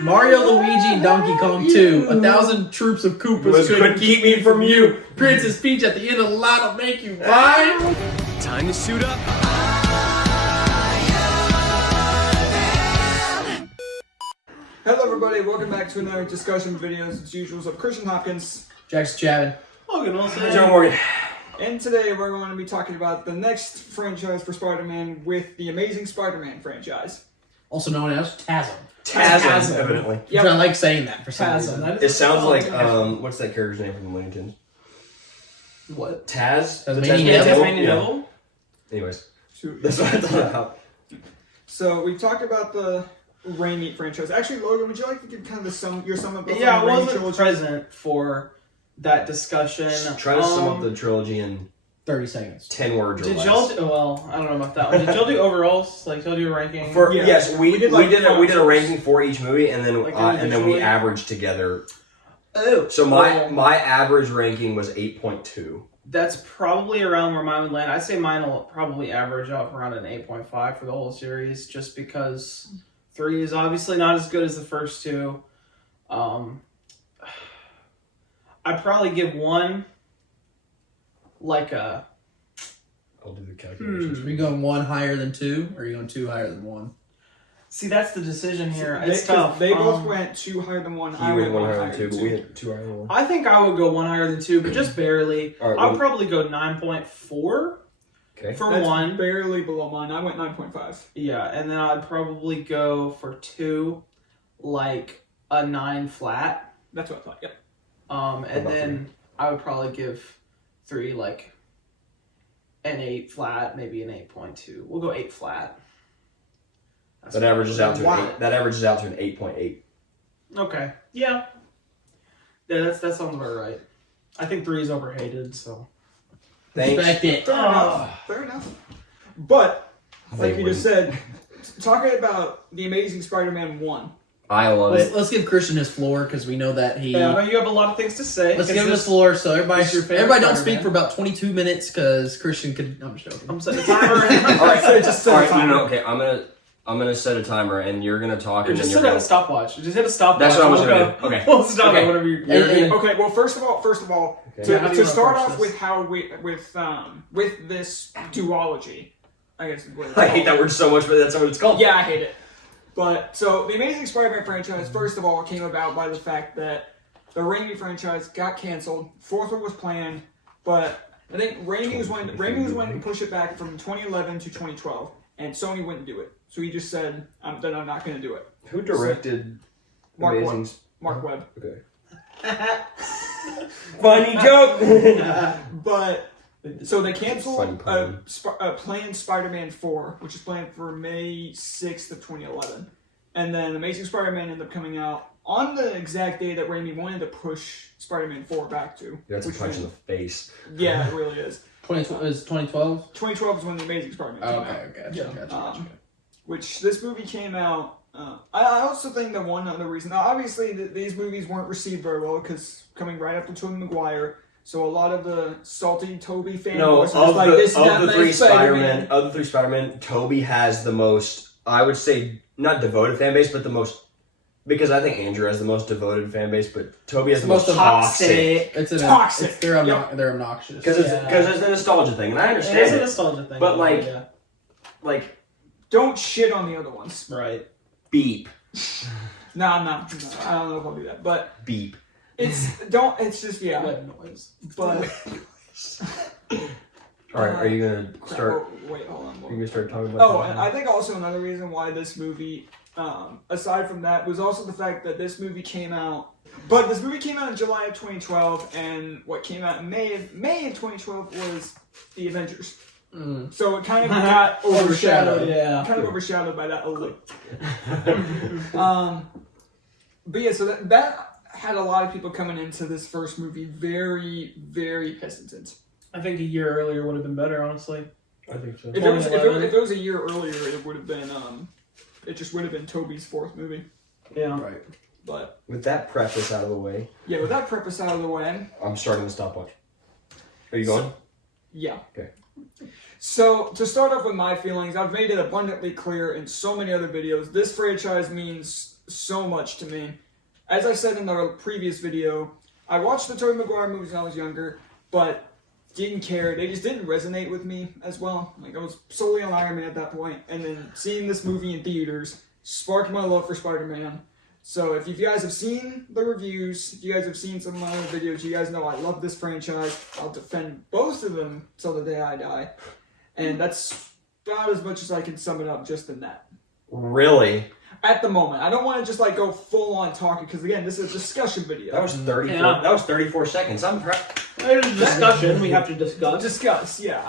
Mario, Luigi, and Donkey Kong 2. 1,000 troops of Koopas couldn't keep me from you. Princess Peach at the end of the line will make you mine. Time to suit up. Hello everybody, welcome back to another discussion videos as usual of Christian Hopkins, Jackson Chavin. Logan Wilson. John Morgan. and today we're going to be talking about the next franchise for Spider-Man with the Amazing Spider-Man franchise. Also known as TASM. TASM, evidently. Yep. I like saying that for some TASM. reason. It sounds like, what's that character's name from the Looney Tunes? What? Taz? Tasmanian Devil? Anyways, Shoot. that's what I thought about. So we talked about the Raimi franchise. Actually, Logan, would you like to give kind of your sum up? Yeah, I the Raimi wasn't trilogy? present for that discussion. Try to sum up the trilogy in 30 seconds. 10 words or Did less. y'all do, well, I don't know about that one. Did y'all do overalls? Like, y'all do a ranking? Yeah. Yes, we did a five. ranking for each movie, and then Like and then we individually? averaged together. Oh. So my average ranking was 8.2. That's probably around where mine would land. I'd say mine will probably average out around an 8.5 for the whole series, just because 3 is obviously not as good as the first 2. I'd probably give 1 like a... I'll do the calculations. Are you going 1 higher than 2, or are you going 2 higher than 1? See, that's the decision here. It's They, tough. they both went 2 higher than 1. I You went went 1 1 higher than 2, but we had 2 higher than 1. I think I would go 1 higher than 2, but just barely. All right, I'll well- probably go 9.4 Okay. for That's 1. barely below mine. I went 9.5. Yeah, and then I'd probably go for 2, like a 9 flat. That's what I thought. Yep. And about then I would probably give 3 like an 8 flat, maybe an 8.2. We'll go 8 flat. That averages out to Wow. an 8. That averages out to an 8.8. Okay. Yeah. Yeah, that sounds about right. I think 3 is overhated, so. Thanks. Respect it. Fair enough. Fair enough. But, like They you just said, talking about The Amazing Spider-Man 1. I love it. Let's give Christian his floor, because we know that he... Yeah, I know you have a lot of things to say. Let's give him his floor, so everybody It's your favorite don't Spider-Man. speak for about 22 minutes, because Christian could... I'm just joking. I'm setting a timer. All right, So just set a all right. timer. No, okay. I'm gonna set a timer, and you're gonna talk, Or and just then set you're a gonna. stopwatch. Just hit a stopwatch. That's what I was We'll gonna go. do. Okay. We'll stop Okay. it whenever you. Okay, well, first of all, Okay. Yeah, how do you to start approach off this? with how with this duology, I guess is what it's I hate that called. word so much, but that's what it's called. Yeah, I hate it. But, so, the Amazing Spider-Man franchise, first of all, came about by the fact that the Raimi franchise got canceled. 4th one was planned, but I think Raimi was wanting to push it back from 2011 to 2012, and Sony wouldn't do it. So he just said, then I'm not going to do it. Who directed Mark Amazing? Webb. Mark Webb. Okay. Funny joke. But, so they Funny canceled pun. planned Spider-Man 4, which is planned for May 6th of 2011. And then Amazing Spider-Man ended up coming out on the exact day that Raimi wanted to push Spider-Man 4 back to. That's a which punch in was- the face. Yeah, it really is. 2012? 2012 is when the Amazing Spider-Man Oh, came okay, out. gotcha. Which this movie came out. I also think that one other reason, obviously, these movies weren't received very well because coming right after Tobey Maguire, so a lot of the salty Tobey fanboys No, were just like, this is not of the my three Spider-Man. Spider-Man, Tobey has the most, I would say, not devoted fan base, but the most, because I think Andrew has the most devoted fan base, but Tobey has the most toxic. Toxic. They're obnoxious. Because it's a nostalgia thing, and I It is understand a it. nostalgia thing. But, like- yeah. Like, Don't shit on the other ones. Right. beep. No, I don't know if I'll do that. But Beep. it's just, yeah. Web noise. But, Alright, are you gonna start, wait, hold on. are you gonna start talking about Oh, that? and I think also another reason why this movie, aside from that, was also the fact that this movie came out. But this movie came out in July of 2012, and what came out in May of 2012 was the Avengers. So it kind of got overshadowed. Yeah. Kind of overshadowed by that a little. But yeah, so that had a lot of people coming into this first movie very, very hesitant. I think a year earlier would have been better, honestly. I think so. If it was a year earlier, it would have been it just would have been Tobey's 4th movie. Yeah. Right. But With that preface out of the way, yeah, with that preface out of the way, I'm starting the stopwatch. Are you going? yeah. Okay. So to start off with my feelings, I've made it abundantly clear in so many other videos. This franchise means so much to me. As I said in the previous video, I watched the Tobey Maguire movies when I was younger, but didn't care. They just didn't resonate with me as well. Like, I was solely on Iron Man at that point, and then seeing this movie in theaters sparked my love for Spider-Man. So if you guys have seen the reviews, if you guys have seen some of my other videos, you guys know I love this franchise. I'll defend both of them till the day I die. And that's about as much as I can sum it up just in that. Really? At the moment. I don't want to just like go full on talking, because again, this is a discussion video. That was 34. Yeah. That was 34 seconds. I'm proud. There's a discussion. We have to discuss. Discuss, yeah.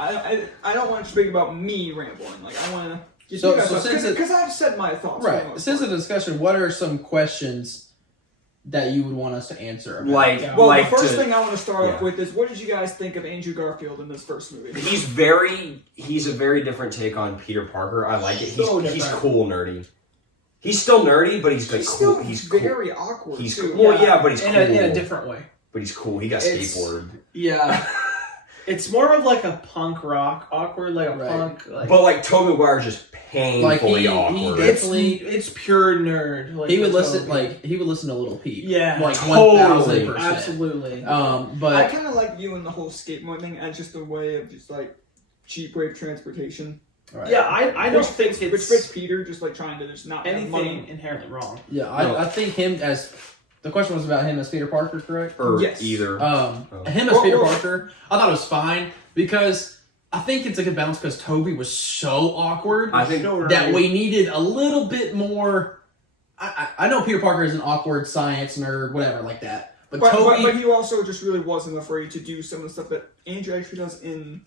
I don't want to speak about me rambling. Like, I want to... So since because I've said my thoughts. Right. Since the discussion, what are some questions that you would want us to answer? Well, the first thing I want to start off with is, what did you guys think of Andrew Garfield in this first movie? He's a very different take on Peter Parker. I like it. He's cool nerdy. He's still nerdy, but he's like cool. He's cool. Very awkward. He's too. cool. Well, yeah, but he's cool in a different way. But he's cool. He got skateboarded. Yeah. It's more of like a punk rock, awkward, like a punk. Like, but like Tobey Maguire's just painfully awkward. It's pure nerd. Like, he would listen to Little Peep. Yeah, like totally. 1000%. Absolutely. But I kind of like viewing the whole skateboard thing as just a way of just like cheap way of transportation. Right. Yeah, I don't think it's which fits Peter just like trying to just not anything have money. inherently wrong. Yeah, I think him as the question was about him as Peter Parker, correct? Or yes. either. Him as Peter Parker, I thought it was fine because I think it's a good balance because Tobey was so awkward I think that we needed a little bit more. I know Peter Parker is an awkward science nerd, whatever, like that. But Tobey, but he also just really wasn't afraid to do some of the stuff that Andrew actually does in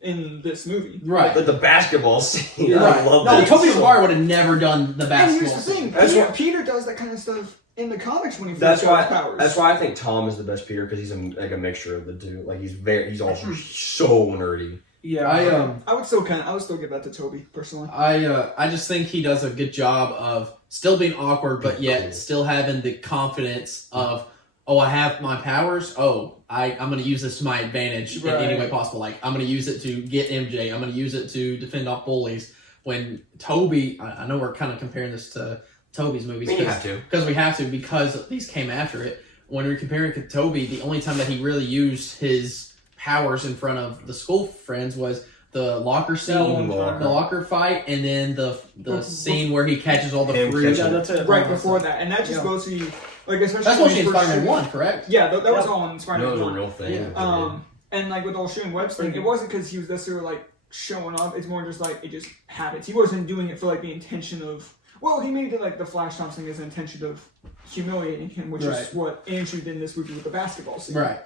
this movie. right? But the basketball scene, Yeah. I love No, that. Tobey Maguire would have never done the And basketball. here's the thing: scene. Peter does that kind of stuff in the comics when he That's first got why. his powers. That's why I think Tom is the best Peter because he's a mixture of the two. Like he's also so nerdy. Yeah, I would still give that to Tobey personally. I just think he does a good job of still being awkward, but yet still having the confidence of, oh, I have my powers. Oh, I'm going to use this to my advantage in any way possible. Like, I'm going to use it to get MJ. I'm going to use it to defend off bullies. When Tobey, I know we're kind of comparing this to Tobey's movies. You have to. Because we have to, because these came after it. When we're comparing it to Tobey, the only time that he really used his powers in front of the school friends was the locker scene, the locker fight, and then the scene where he catches all the fruit. Yeah, that's it. Right before that, and that just mostly like especially That's mostly in Spider-Man 1, correct? Yeah, that was all in Spider-Man 1. That was a real thing. Yeah. And like with the whole shooting webs thing, it wasn't because he was necessarily like showing off. It's more just like it just happens. He wasn't doing it for like the intention of. Well, he made it like the Flash Thompson as an intention of humiliating him, which is what Andrew did in this movie with the basketball scene. Right.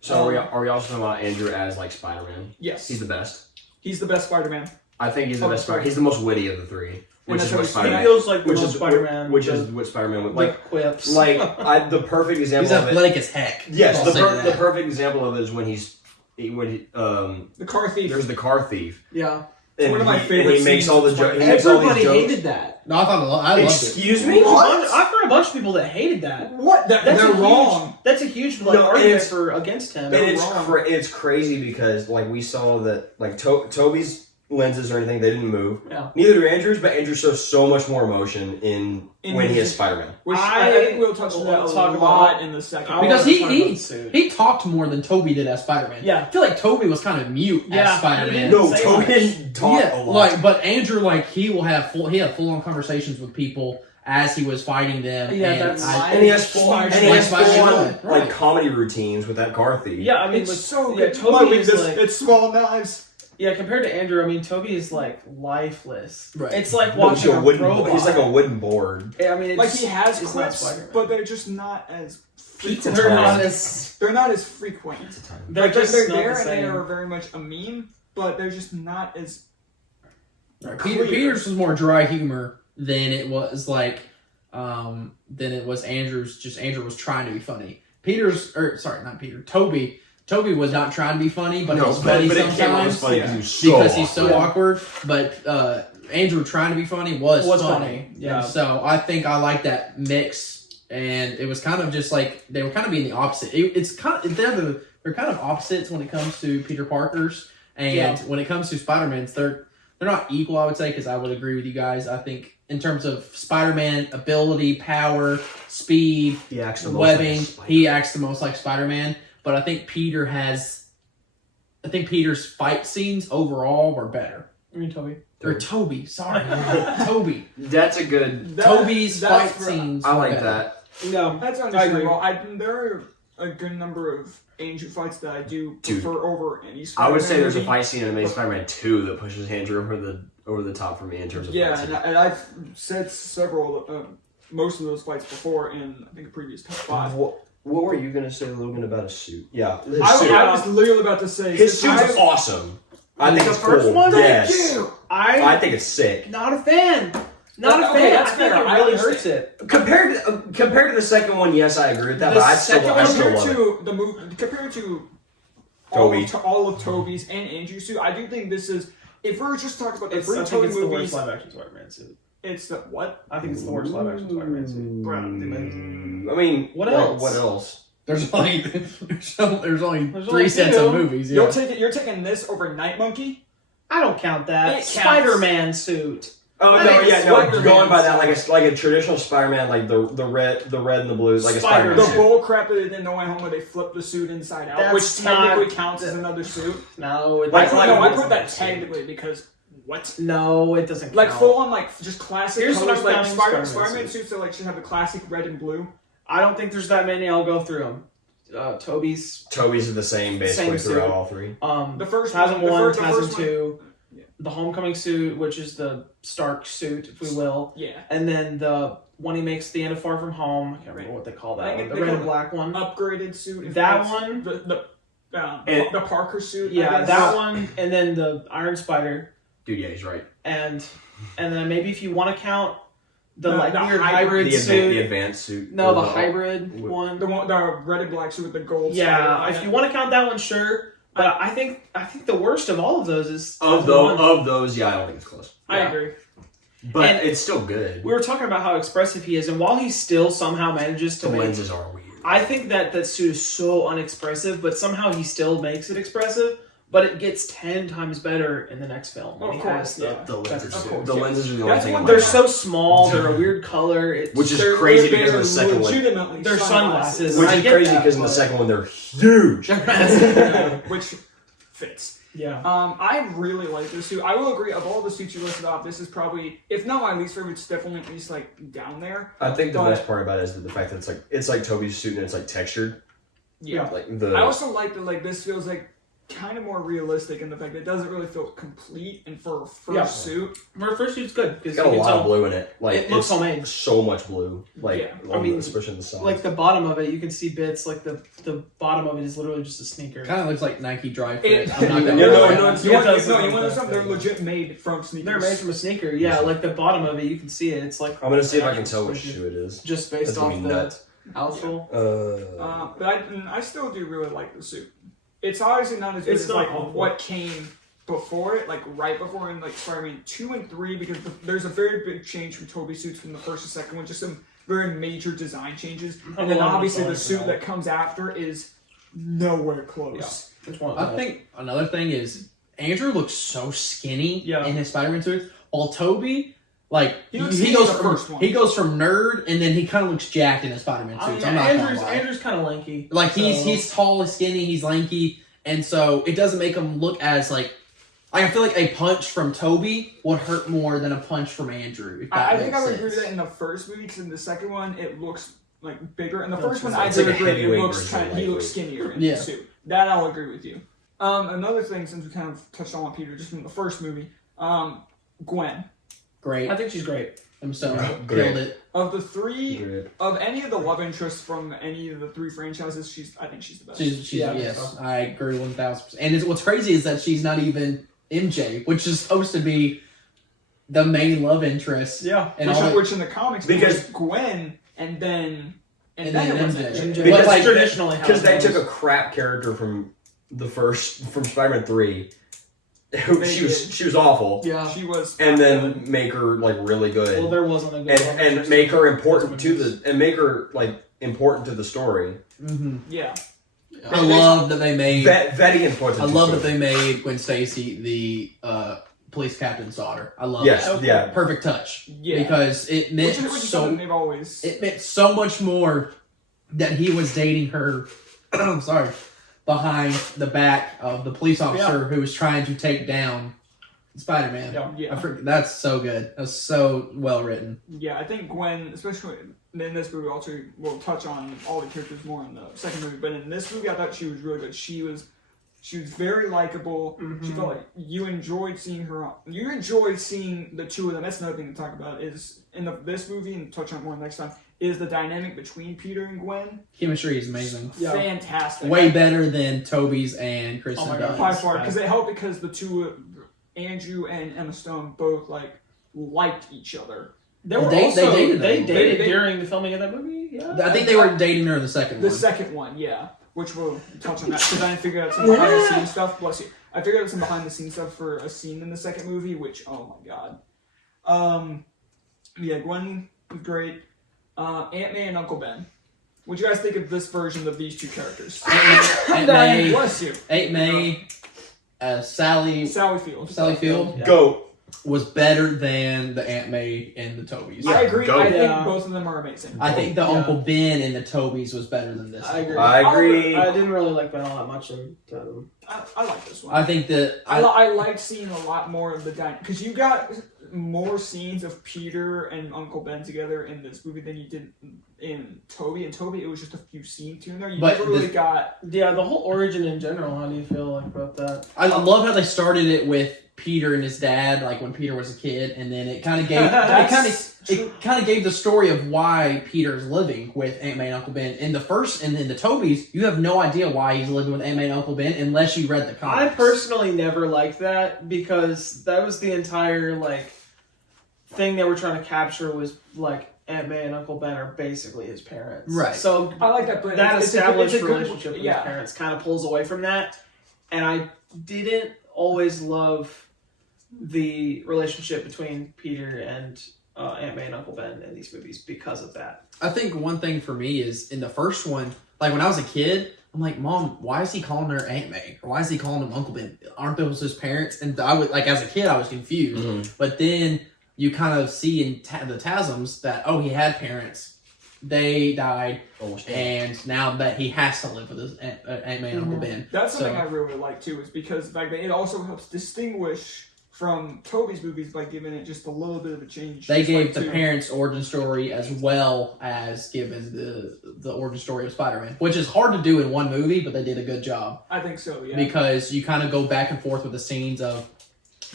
So are we also talking about Andrew as like Spider-Man? Yes, He's the best. He's the best Spider-Man. I think he's the best Spider-Man. He's the most witty of the three. Which is what Spider-Man. He feels like the most Spider-Man. Which is what Spider-Man would like. Quips. Like the perfect example. He's of athletic it, as heck. Yes, I'll say the that. perfect example of it is when The car thief. there's the car thief. Yeah. And one of my he favorite makes scenes all the in jokes. Everybody hated that. No, I loved it. Excuse me? I've heard a bunch of people that hated that. What? They're wrong. That's a huge No, argument against him. And it's crazy because like we saw that like Toby's lenses or anything they didn't move. Yeah. Neither do Andrew's, but Andrew shows so much more emotion in when he is Spider-Man. Which I think we'll touch on that a lot in the second. Because he talked more than Tobey did as Spider-Man. Yeah. I feel like Tobey was kind of mute as Spider-Man. No, Tobey didn't talk a lot. But Andrew, like he had full on conversations with people as he was fighting them. Yeah, and he has full on like comedy routines with that car thief. Yeah, I mean, it's so yeah, good. Tobey is like, it's small knives. Yeah, compared to Andrew, I mean, Tobey is like lifeless. Right. It's like watching a robot. He's like a wooden board. I mean, like he has quips, but they're just not as frequent. They're not as frequent. They're just they're there the and they same. are very much a meme, but they're just not as. Right. Peter's was more dry humor than it was Andrew's. Just Andrew was trying to be funny. Tobey was not trying to be funny, but it was funny sometimes because he's so awkward. But Andrew trying to be funny was funny. Yeah. And so I think I like that mix, and it was kind of just like they were kind of being the opposite. They're kind of opposites when it comes to Peter Parker's, and when it comes to Spider-Man's, they're they're not equal, I would say, because I would agree with you guys. I think in terms of Spider-Man ability, power, speed, He acts the most webbing, like Spider-Man. he acts the most like Spider-Man. But I think Peter's fight scenes overall were better. I mean, Toby. Or Toby, sorry. Toby. That's a good. Toby's that's fight scenes I were like better. that. No, That's I understandable. There are a good number of Andrew fights that I do prefer over any Spider-Man I would say there's a movie. fight scene in Amazing Spider-Man 2 that pushes Andrew over the top for me in terms of Yeah, fight scene. and I've said most of those fights before in I think a previous top 5. What were you gonna say, Logan, about a suit? Yeah, his I suit. was literally about to say His suit's awesome. I think The it's first cool. one? Yes, I I think it's sick. not a fan. Not a Okay, fan. that's I think fair. it I really understand. hurts it. Compared to the second one, yes, I agree with that. The But I still second love compared it. to the movie, compared to Toby. all of Toby's and Andrew's suit, I do think this is. If we're just talking about the I three think Toby it's the worst movies, live action Spider-Man suit. it's the what? I think it's the worst live action Spider-Man suit. Bro, I mean, What else? What else? There's only there's only There's 3 only sets two. of movies. Yeah. You're taking this over Night Monkey? I don't count that. It counts. Spider-Man suit. Oh I no, think yeah, no. Spider-Man Going by that, suit. like a traditional Spider-Man, like the red and the blue, like a Spider-Man The suit. bull crap that they did in No Way Home where they flipped the suit inside out, That's which not- technically counts as another suit. No, it Like- doesn't. I like- put that technically because what? No, it doesn't. Like count. full on, like just classic Here's what colors. I'm Like counting Spider-Man Spider-Man suits that like should have the classic red and blue. I don't think there's that many. I'll go through them. Toby's Toby's are the same basically Same throughout suit. all three. The first TASM one, 1, the TASM first 2, Yeah. the Homecoming suit, which is the Stark suit, if we will, Yeah, and then the one he makes at the end of Far From Home. I can't remember what they call I that think one. The they red call and black one. upgraded suit. if That that's- one? the Parker suit. I Yeah, guess. that one, and then the Iron Spider, Dude, yeah, he's right. and then maybe if you want to count the The- like the weird hybrid hybrid The suit. advanced suit. No, the Or hybrid Wh- one. The one, the red and black suit with the gold. Yeah, spider. if you want to count that one, sure. But I think the worst of all of those is Of the one. those, yeah, I don't think it's close. I Yeah. agree. But And- it's still good. We were talking about how expressive he is, and while he still somehow manages to The make, lenses are weird. I think that suit is so unexpressive, but somehow he still makes it expressive. But it gets 10 times better in the next film. when Of he course, has the yeah. The lenses, Of course, the yeah. lenses are the only That's thing. one I'm They're like, so small. They're a weird color. Which is They're- crazy they're because in the second one, legitimately They're sunglasses. which I is get crazy that, because in the but- second one they're huge. which fits. Yeah. I really like this suit. I will agree. Of all the suits you listed off, this is probably, if not my least favorite, it's definitely at least like down there. I think the But- best part about it is the fact that it's like Toby's suit and it's like textured. Yeah. Like the I also like that like this feels like kind of more realistic in the fact that it doesn't really feel complete. And for a first Yeah. suit, My first suit's good because it's got a lot of blue in it. Like It looks it's homemade. so much blue. Like Yeah. I mean, especially in the sides. like the bottom of it, you can see bits. Like the bottom of it is literally just a sneaker. Kind of looks like Nike dry fit. It- I'm not gonna Yeah, lie. no, you it want does you look want like to know that. something? They're legit made from sneakers. They're made from a sneaker. Yeah, like the bottom of it, you can see it. It's like I'm gonna see if I can actual tell which sneaker. shoe it is. Just based That's gonna off be the nuts. outsole. But I still do really like the suit. It's obviously not as good It's as not like awful. what came before it, like right before in like Spider-Man 2 and 3, because there's a very big change from Toby suits from the first and second one, just some very major design changes. And then obviously the suit that comes after is nowhere close. Which one? I think another thing is Andrew looks so skinny Yeah. in his Spider-Man suit, while Toby, like He looks skinny in goes the from first one. he goes from nerd, and then he kind of looks jacked in his Spider-Man suits. I'm not gonna lie. Andrew's kind of lanky. Like so- he's tall, he's skinny, he's lanky, and so it doesn't make him look as like I feel like a punch from Toby would hurt more than a punch from Andrew. If that I think makes I would agree sense. with that in the first movie, because in the second one it looks like bigger. In the No, first one, it's I like do a agree. It heavyweight looks version kind of he looks lightweight. skinnier in Yeah. the suit. That I'll agree with you. Another thing, since we kind of touched on Peter just from the first movie, Gwen. Great. I think she's great. Himself Great. killed it. Of the three, Great. of any of the love interests from any of the three franchises, I think she's the best. She's Yeah, yes, I agree 1000%. And what's crazy is that she's not even MJ, which is supposed to be the main love interest. Yeah. And all which in the comics Because- was Gwen and then And it then was MJ. MJ. MJ. Because But, like, they- traditionally, how Because it they goes. took a crap character from Spider-Man 3. Who They she did. was awful. Yeah. She was, And then make her like really good. Well, there wasn't a good love and interest make her in important those to movies. the and make her like important to the story. Mm-hmm. yeah. I love that they made. Very important. I to the love that story. they made Gwen Stacy the police captain's daughter. I love Yes, that. yeah. Perfect touch. Yeah. Because it meant Which is something they've always. it meant so much more that he was dating her. I'm sorry, behind the back of the police officer who was trying to take down Spider-Man. Yeah. That's so good. That's so well written. Yeah, I think Gwen, especially in this movie, also we'll touch on all the characters more in the second movie. But in this movie, I thought she was really good. She was very likable. She felt like you enjoyed seeing her. You enjoyed seeing the two of them. That's another thing to talk about is in this movie, and touch on more next time. Is the dynamic between Peter and Gwen. Chemistry is amazing. Fantastic. Way better than Toby's and Kristen Dunst. By far, because it helped because the two, Andrew and Emma Stone, both liked each other. They dated during the filming of that movie. Yeah, I think they were dating her in the second one. The second one, yeah. Which we'll touch on that because I figured out some behind the scenes stuff. Bless you. I figured out some behind the scenes stuff for a scene in the second movie, which oh my god. Yeah, Gwen was great. Aunt-May and Uncle Ben. What do you guys think of this version of these two characters? Aunt May, Bless you. Aunt May, Sally Field. Yeah. Go. Was better than the Aunt May and the Tobys. I agree. Go. I think both of them are amazing. I think the Uncle Ben and the Tobys was better than this. I agree. I agree. I didn't really like Ben all that much. I like this one. I think that I like seeing a lot more of the dynamic because you got more scenes of Peter and Uncle Ben together in this movie than you did in Toby. And Toby, it was just a few scenes here and there. You never really got. Yeah, the whole origin in general. How do you feel about that? I love how they started it with Peter and his dad, like when Peter was a kid, and then it kind of gave it kind of gave the story of why Peter's living with Aunt May and Uncle Ben. In the first and in the Tobys, you have no idea why he's living with Aunt May and Uncle Ben unless you read the comics. I personally never liked that because that was the entire thing they were trying to capture was Aunt May and Uncle Ben are basically his parents. Right. So I like that, but that established it's a good relationship with his parents kind of pulls away from that. And I didn't always love the relationship between Peter and Aunt May and Uncle Ben in these movies because of that. I think one thing for me is in the first one, when I was a kid, I'm like, Mom, why is he calling her Aunt May? Or why is he calling him Uncle Ben? Aren't those his parents? And I would, as a kid, I was confused. Mm-hmm. But then you kind of see in the Tasms that, he had parents. They died, and now that he has to live with his Aunt May and Uncle Ben. That's something I really like, too, is because back then it also helps distinguish from Toby's movies by giving it just a little bit of a change. They gave the parents' origin story as well as giving the origin story of Spider-Man, which is hard to do in one movie, but they did a good job. I think so, yeah. Because you kind of go back and forth with the scenes of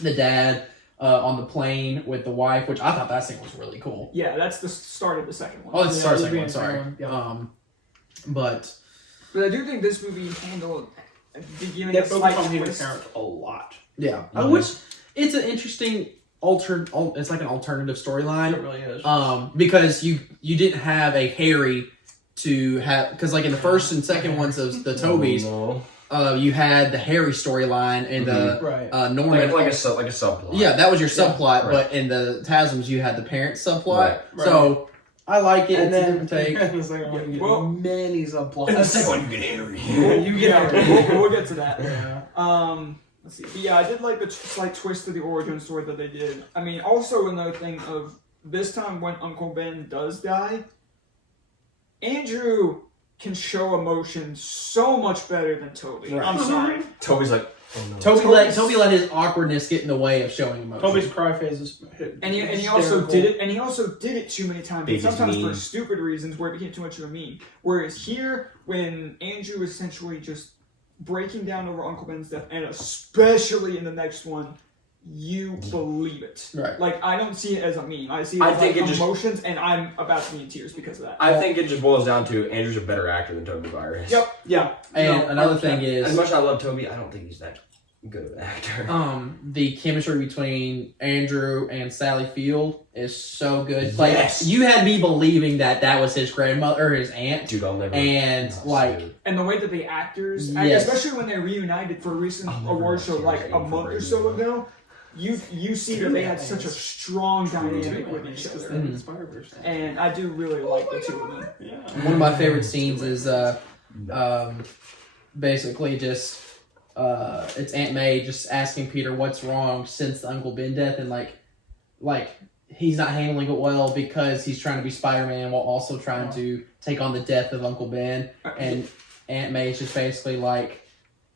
the dad on the plane with the wife, which I thought that scene was really cool. Yeah, that's the start of the second one. Oh, it's the start of the second one, sorry. Yeah. But I do think this movie handled giving a a slight twist a lot. Yeah. Which, it's an interesting it's like an alternative storyline. It really is. Because you didn't have a Harry to have, because in the first and second ones of the Tobys, you had the Harry storyline and the Norman, like a subplot. Yeah, that was your subplot. Right. But in the Tasms, you had the parents subplot. Right. So I like it. And then it's a different take. The second one, you get many subplots. The second one, you get Harry. You get Harry. We'll get to that. Yeah. Let's see. But yeah, I did like the slight twist to the origin story that they did. I mean, also another thing of this time when Uncle Ben does die, Andrew can show emotion so much better than Toby. Right. I'm sorry. Toby's like, oh no. Toby let his awkwardness get in the way of showing emotion. Toby's cry phase is and he also did it. And he also did it too many times. And sometimes for stupid reasons where it became too much of a meme. Whereas here, when Andrew is essentially just breaking down over Uncle Ben's death, and especially in the next one, you believe it. Right. I don't see it as a meme. I see it as emotions, and I'm about to be in tears because of that. I think it just boils down to Andrew's a better actor than Tobey Maguire is. Yep. Yeah. And another thing is, as much as I love Toby, I don't think he's that good of an actor. The chemistry between Andrew and Sally Field is so good. Yes. You had me believing that was his grandmother or his aunt. Dude, I'll never. And and the way that the actors, especially when they reunited for a recent award show a month or so ago, you see that they had such a strong dynamic with each other. Mm-hmm. And I do really like the two of them. Yeah. One of my favorite scenes is basically just it's Aunt May just asking Peter what's wrong since the Uncle Ben death, and like he's not handling it well because he's trying to be Spider-Man while also trying to take on the death of Uncle Ben. And Aunt May is just basically like,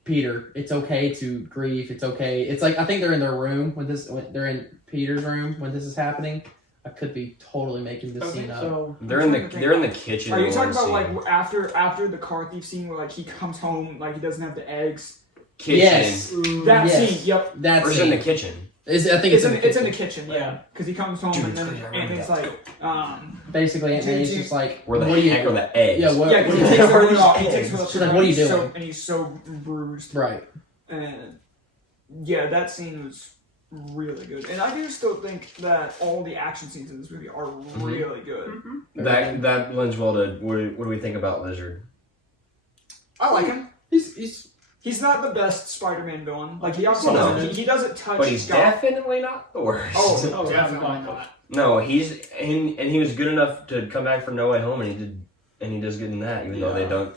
Peter, it's okay to grieve. It's okay. It's like, I think they're in their room when they're in Peter's room when this is happening. I could be totally making this scene up. So They're in the kitchen. Are you talking about scene. like after the car thief scene where like he comes home like he doesn't have the eggs? Kitchen? Yes. That Yes. scene. Yep. That's Or is it in the kitchen? I think it's in the kitchen. Yeah. Because he comes home and then Aunt's like, basically Aunt May's just like, Where the what do you? heck are the eggs? Yeah. What? yeah, What because do he you? takes her off. He takes her She's like, what are you doing? And he's so bruised. Right. And yeah, that scene was really good. And I do still think that all the action scenes in this movie are really good. That lends well to what do we think about Lizard? I like him. He's not the best Spider-Man villain. Like he also No. he doesn't touch. But he's definitely not the worst. Oh, definitely not. No, he was good enough to come back from No Way Home, and he does good in that, even though they don't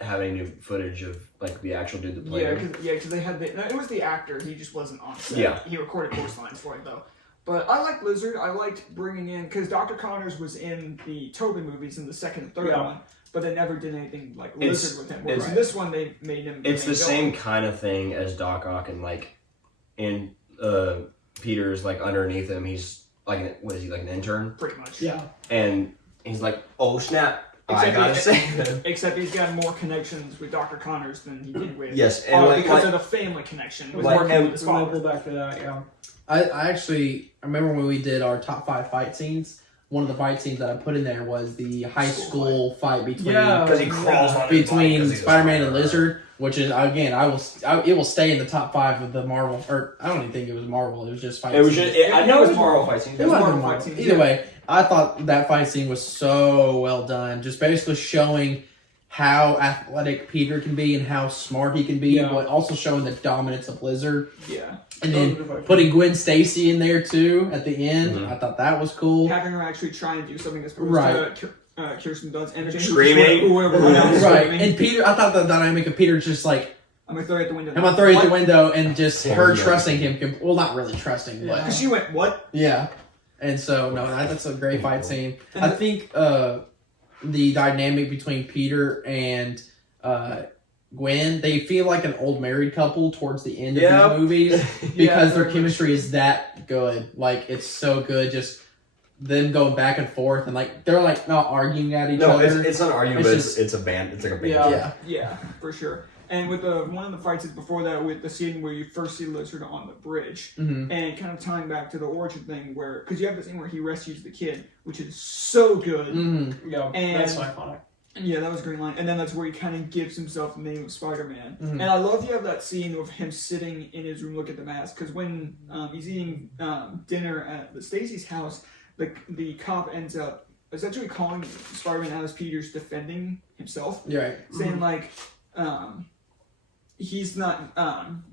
have any new footage of like the actual dude that played him. Because they had it was the actor. He just wasn't on set. Yeah. He recorded voice lines for it though. But I like Lizard. I liked bringing in because Dr. Connors was in the Tobey movies in the second and third one, but they never did anything like Lizard with him. Whereas in this one they made him. It's the same kind of thing as Doc Ock, and like in Peter's like underneath him, he's like what is he, like an intern? Pretty much. Yeah. And he's like, oh snap. I gotta save him. Except he's got more connections with Dr. Connors than he did with. Yes, and because of the family connection with like, working with his We'll father. go back to that. Yeah. I remember when we did our top 5 fight scenes. One of the fight scenes that I put in there was the high school fight between because he crawls on his bike 'cause he's a Spider-Man and Spider-Man. Lizard, which is again it will stay in the top 5 of the Marvel. Or I don't even think it was Marvel. It was just fight. It was scenes. just I know it's Marvel fight scenes. It was Marvel Marvel fight scenes, Either way, I thought that fight scene was so well done. Just basically showing how athletic Peter can be and how smart he can be, but also showing the dominance of Lizard. Yeah. And then putting Gwen Stacy in there too at the end. I thought that was cool. Having her actually try and do something as opposed Right. to Kirsten Dunst and Screaming. Right. And Peter, I thought the dynamic of Peter just like, I'm gonna throw you at the window. I'm gonna throw you at the window, and just her trusting him. Well, not really trusting, but Because she went, what? yeah. And so no, that's a great fight scene. I think the dynamic between Peter and Gwen, they feel like an old married couple towards the end of these movies because their chemistry is that good. Like it's so good, just them going back and forth, and like they're like not arguing at each other. No, it's not arguing, but it's a band. It's like a band. Yeah, for sure. And with one of the fights is before that, with the scene where you first see Lizard on the bridge, and kind of tying back to the origin thing, where because you have the scene where he rescues the kid, which is so good. Yeah, and that's iconic. Yeah, that was Green Line. And then that's where he kind of gives himself the name of Spider-Man. And I love you have that scene of him sitting in his room looking at the mask. Because when he's eating dinner at Stacy's house, the cop ends up essentially calling Spider-Man out as Peter's defending himself. Right. Saying, like, he's not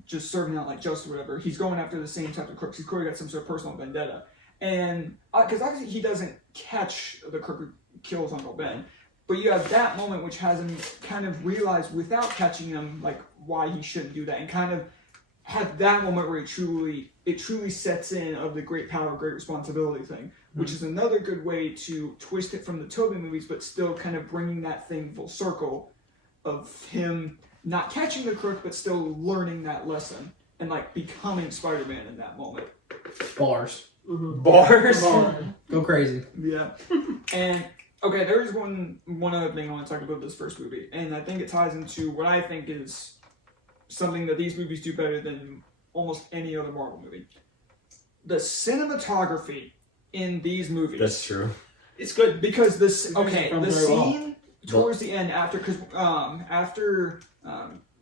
just serving out like justice or whatever. He's going after the same type of crooks. He's clearly got some sort of personal vendetta. And because obviously he doesn't catch the crook who kills Uncle Ben. But you have that moment which has him kind of realize without catching him like why he shouldn't do that, and kind of have that moment where it truly sets in of the great power, great responsibility thing, which is another good way to twist it from the Tobey movies, but still kind of bringing that thing full circle of him not catching the crook, but still learning that lesson and like becoming Spider-Man in that moment. Bars. Bars. Go crazy. Yeah. And okay, there is one other thing I want to talk about this first movie, and I think it ties into what I think is something that these movies do better than almost any other Marvel movie. The cinematography in these movies. That's true. It's good because the scene towards the end after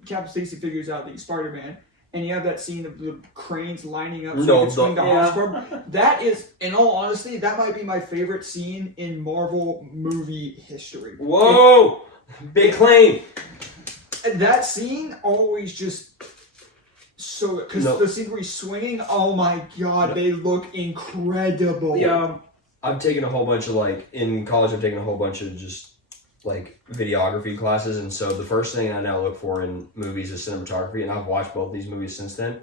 Captain Stacy figures out that he's Spider-Man. And you have that scene of the cranes lining up so you can swing the Oscorp. That is, in all honesty, that might be my favorite scene in Marvel movie history. Whoa! Big claim! That scene always just so good. Because the scene where he's swinging, oh my god, they look incredible. Yeah. I've taken a whole bunch of in college I've taken a whole bunch of just like videography classes, and so the first thing I now look for in movies is cinematography, and I've watched both these movies since then.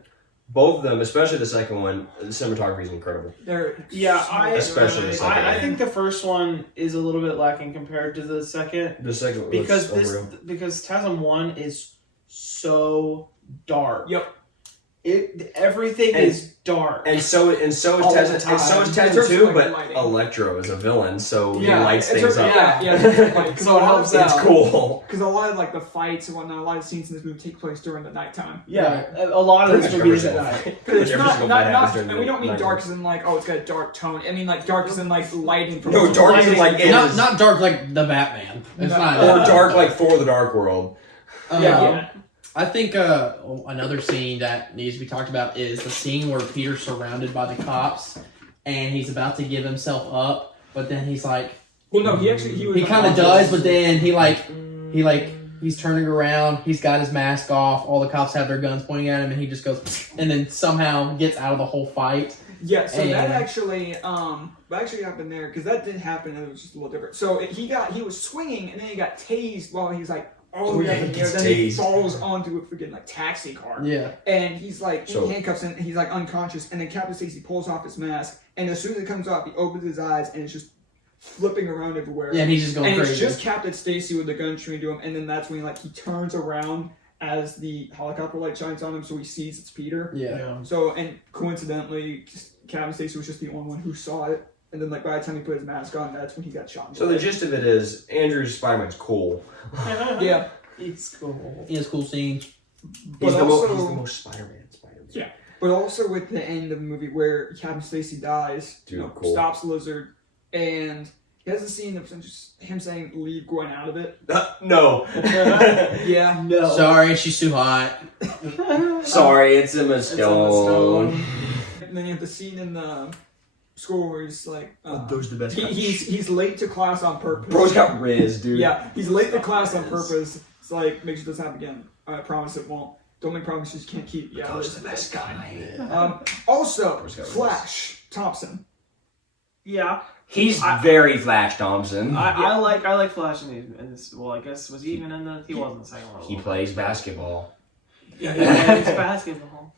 Both of them, especially the second one, the cinematography is incredible. Especially the second. I think the first one is a little bit lacking compared to the second. The second because unreal. because TASM 1 is so dark. Yep. Everything is dark. And so is TASM 2, but lighting. Electro is a villain, so he lights things up. So it helps out. It's cool. Because a lot of like the fights and whatnot, a lot of scenes in this movie take place during the nighttime. Yeah, a lot of this movie is at night. It's not, and we don't mean dark as in like, oh, it's got a dark tone. I mean like dark as in like lighting. From dark as in like not dark like the Batman. It's not or dark like For the Dark World. I think another scene that needs to be talked about is the scene where Peter's surrounded by the cops and he's about to give himself up, but then he's like, well, no, he kind of does, but then he's turning around, he's got his mask off, all the cops have their guns pointing at him, and he just goes, and then somehow gets out of the whole fight. Yeah, so that actually happened there because that did happen, and it was just a little different. So he was swinging, and then he got tased while he's like. All the way up in the air, then he falls onto a freaking like taxi car. Yeah. And he's like in handcuffs and he's like unconscious, and then Captain Stacy pulls off his mask, and as soon as it comes off, he opens his eyes and it's just flipping around everywhere. Yeah, and he's just going crazy. And it's just Captain Stacy with the gun trained to him, and then that's when he turns around as the helicopter light shines on him, so he sees it's Peter. Yeah. So and coincidentally, Captain Stacy was just the only one who saw it. And then, like, by the time he put his mask on, that's when he got shot. So the gist of it is, Andrew's Spider-Man's cool. Yeah. It's cool. He has cool scenes. He's the most Spider-Man. Yeah. But also with the end of the movie where Captain Stacy dies, stops Lizard, and he has a scene of just him saying, leave Gwen out of it. No. Yeah. No. Sorry, she's too hot. Sorry, it's Emma Stone. And then you have the scene in the school where he's like, those are the best. He's late to class on purpose. Bro's got Riz, dude. Yeah, he's late to class on purpose. It's like, make sure this happen again. I promise it won't. Don't make promises you can't keep. Yeah, Bro's the best guy. Also, Flash Thompson. Yeah. He's very Flash Thompson. I like Flash in this. Well, I guess was he even in the? He wasn't the second one. He plays basketball. Yeah, he plays basketball.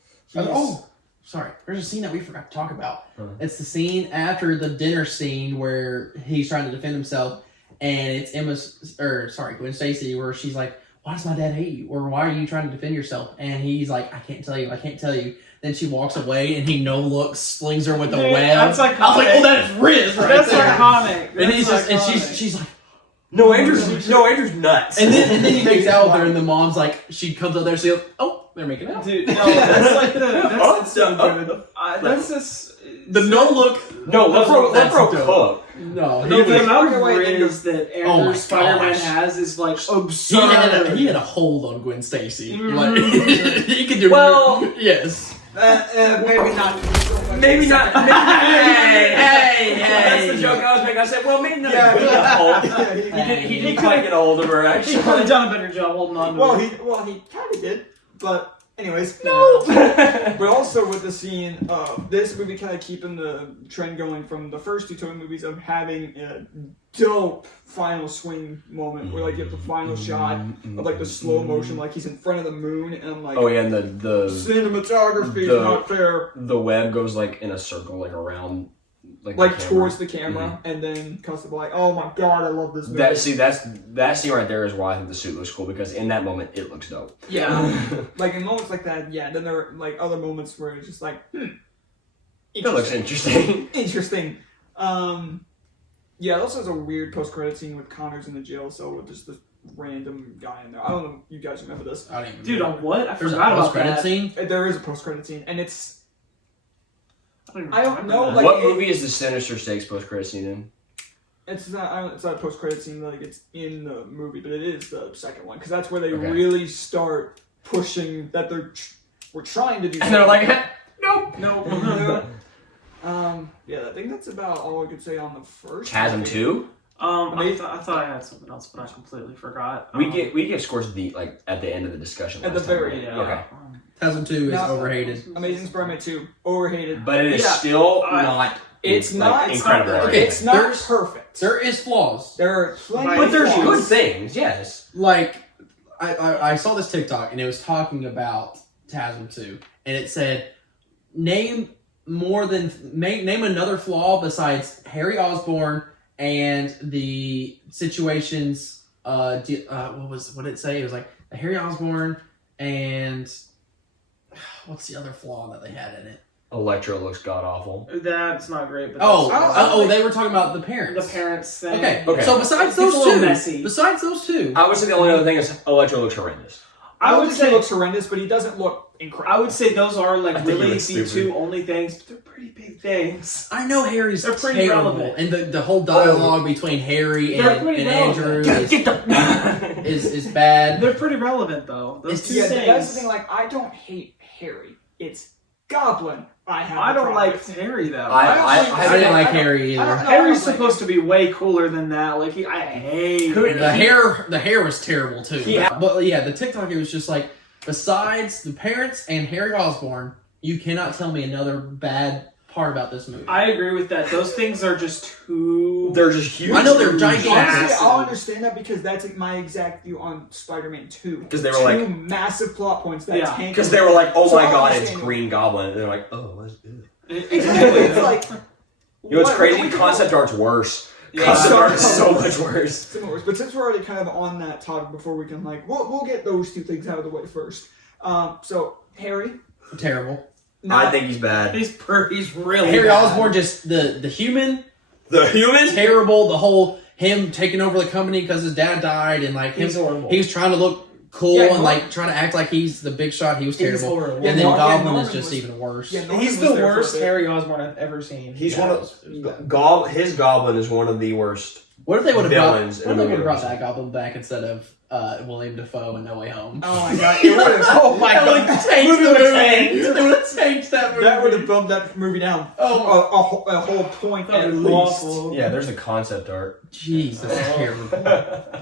Sorry, there's a scene that we forgot to talk about. It's the scene after the dinner scene where he's trying to defend himself, and it's Gwen Stacy, where she's like, "Why does my dad hate you?" Or "Why are you trying to defend yourself?" And he's like, "I can't tell you." Then she walks away, and he slings her with a web. That's iconic. I was like, "Oh, that is Riz right that's there." Iconic. And he's just, and she's like, No, Andrew's nuts. and then he makes out with her, and the mom's like, she comes up there, she goes, "Oh, they're making out." Dude, no, that's like that's so good. That's just the no look. No, let's cook. No, the amount of Riz that Andrew Spider-Man gosh. has is like absurd. He had a hold on Gwen Stacy. Like, he could do yes. Maybe not. Maybe not. Hey. That's the joke I was making. I said, well, maybe not. He did quite get a hold of her, actually. He could have done a better job holding on to her. He kind of did, but anyways. No! But also with the scene, this movie kind of keeping the trend going from the first two Toy movies of having a dope final swing moment where like you have the final shot of like the slow motion, like he's in front of the moon, and I'm like, oh yeah, and the cinematography is not fair. The web goes like in a circle, like around, like towards the camera, and then cuts to black. Oh my god, I love this movie. That scene right there is why I think the suit looks cool, because in that moment it looks dope. Yeah, like in moments like that, yeah. Then there are like other moments where it's just like, That looks interesting. Interesting. Yeah, it also has a weird post-credit scene with Connor's in the jail cell with just this random guy in there. I don't know if you guys remember this. I don't even Dude, on what? I There's forgot a about post-credit that. scene? There is a post-credit scene, and it's... I don't know, like... What movie is the Sinister Six post-credit scene in? It's not a post-credit scene, like it's in the movie, but it is the second one, because that's where they really start pushing that we're trying to do something. And they're like, nope. No. Yeah, I think that's about all I could say on the first. Chasm 2? I thought I had something else, but I completely forgot. We give scores at the end of the discussion. At the very end. Okay. Chasm 2 is overhated. Amazing Spider-Man 2, overhated. But it is still not It's not incredible. Okay, it's not perfect. There is flaws. There are plenty, but there's flaws. good things. Yes. Like I saw this TikTok and it was talking about TASM 2, and it said name another flaw besides Harry Osborn and the situations. What did it say? It was like Harry Osborn and what's the other flaw that they had in it? Electro looks god awful. That's not great. But they were talking about the parents. The parents thing. Okay. Okay. So besides those two, I would say the only other thing is Electro looks horrendous. I would say he looks horrendous, but he doesn't look incredible. I would say those are like really the stupid. two only things, but they're pretty big things. I know Harry's They're pretty terrible, relevant. and the whole dialogue between Harry and Andrew is bad. They're pretty relevant though. Those two things. That's the thing. Like, I don't hate Harry. It's Goblin. I don't like Harry though. I didn't like Harry either. Harry's supposed to be way cooler than that. Like I hate the hair. The hair was terrible too. Yeah. But yeah, the TikTok, it was just like, besides the parents and Harry Osborn, you cannot tell me another bad part about this movie. I agree with that. Those things are just too. They're just huge. I know they're gigantic. Honestly, I'll understand that because that's my exact view on Spider-Man 2. Because they were like two massive plot points that tank. Because they were like, oh So my I god, it's understand. Green Goblin. And they're like, oh, what's good? Exactly. It's like, You know what's crazy? Concept art's worse. Concept art is so much worse. But since we're already kind of on that topic, before we can we'll get those two things out of the way first. So Harry, Terrible. I think he's bad. He's really Harry bad. Osborn, just the human. The human? Terrible. The whole him taking over the company because his dad died, and like He's horrible. he was trying to look cool and like trying to act like he's the big shot. He was terrible. horrible. And then Yeah, Goblin Norman is just was- even worse. Yeah, Norman He's was the there for a worst bit. Harry Osborn I've ever seen. He's Yeah, one it was of bad. his Goblin is one of the worst. What if they would have villains in the brought universe. that Goblin back instead of William Dafoe in No Way Home? Oh my god! It would have. Oh my That would god. have changed the Movie would've movie. tanked. They would have changed that movie. That would have bumped that movie down a whole point That at was least. awful. Yeah, there's a concept art. Jesus, terrible.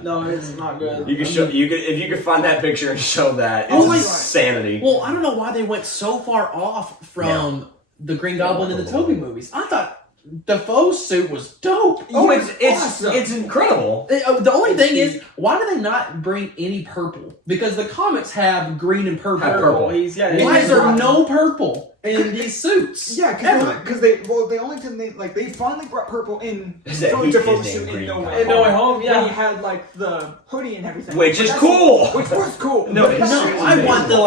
No, it's not good. You could show if you could find that picture and show that. It's Oh my- insanity. Well, I don't know why they went so far off from the Green Goblin in the Tobey movies. I thought Dafoe's suit was dope. Oh, Awesome. it's incredible. The only thing is, why do they not bring any purple? Because the comics have green and purple. Have purple. Why is there no purple in these suits? Yeah, because they only did they finally brought purple in Is that from his Dafoe's name, suit in Green No Way Goblin? In No Way Home, When yeah. he had like the hoodie and everything, Which is That's- cool. Which was cool. No, But it's that's- seriously I amazing. wanted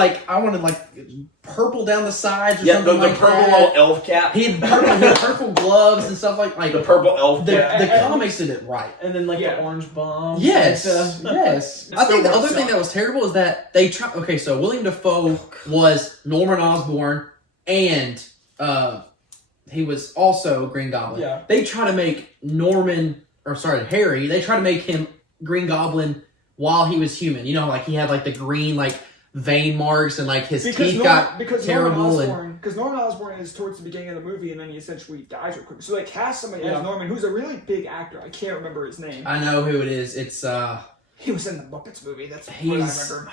purple down the sides or Yeah, the something like purple that. little elf cap. He had purple gloves and stuff like The purple elf the cap. comics did it right. And then like Yeah. the orange bomb. Yes, And, yes. I think the still other thing works that was terrible is that they tried. Okay, so William Dafoe was Norman Osborn, and he was also Green Goblin. Yeah. They try to make Harry. They try to make him Green Goblin while he was human. You know, like he had like the green vein marks and like his teeth got terrible. Because Norman Osborn is towards the beginning of the movie and then he essentially dies real quick. So they cast somebody Yeah. as Norman who's a really big actor. I can't remember his name. I know who it is. It's He was in the Muppets movie. That's what I He's- remember.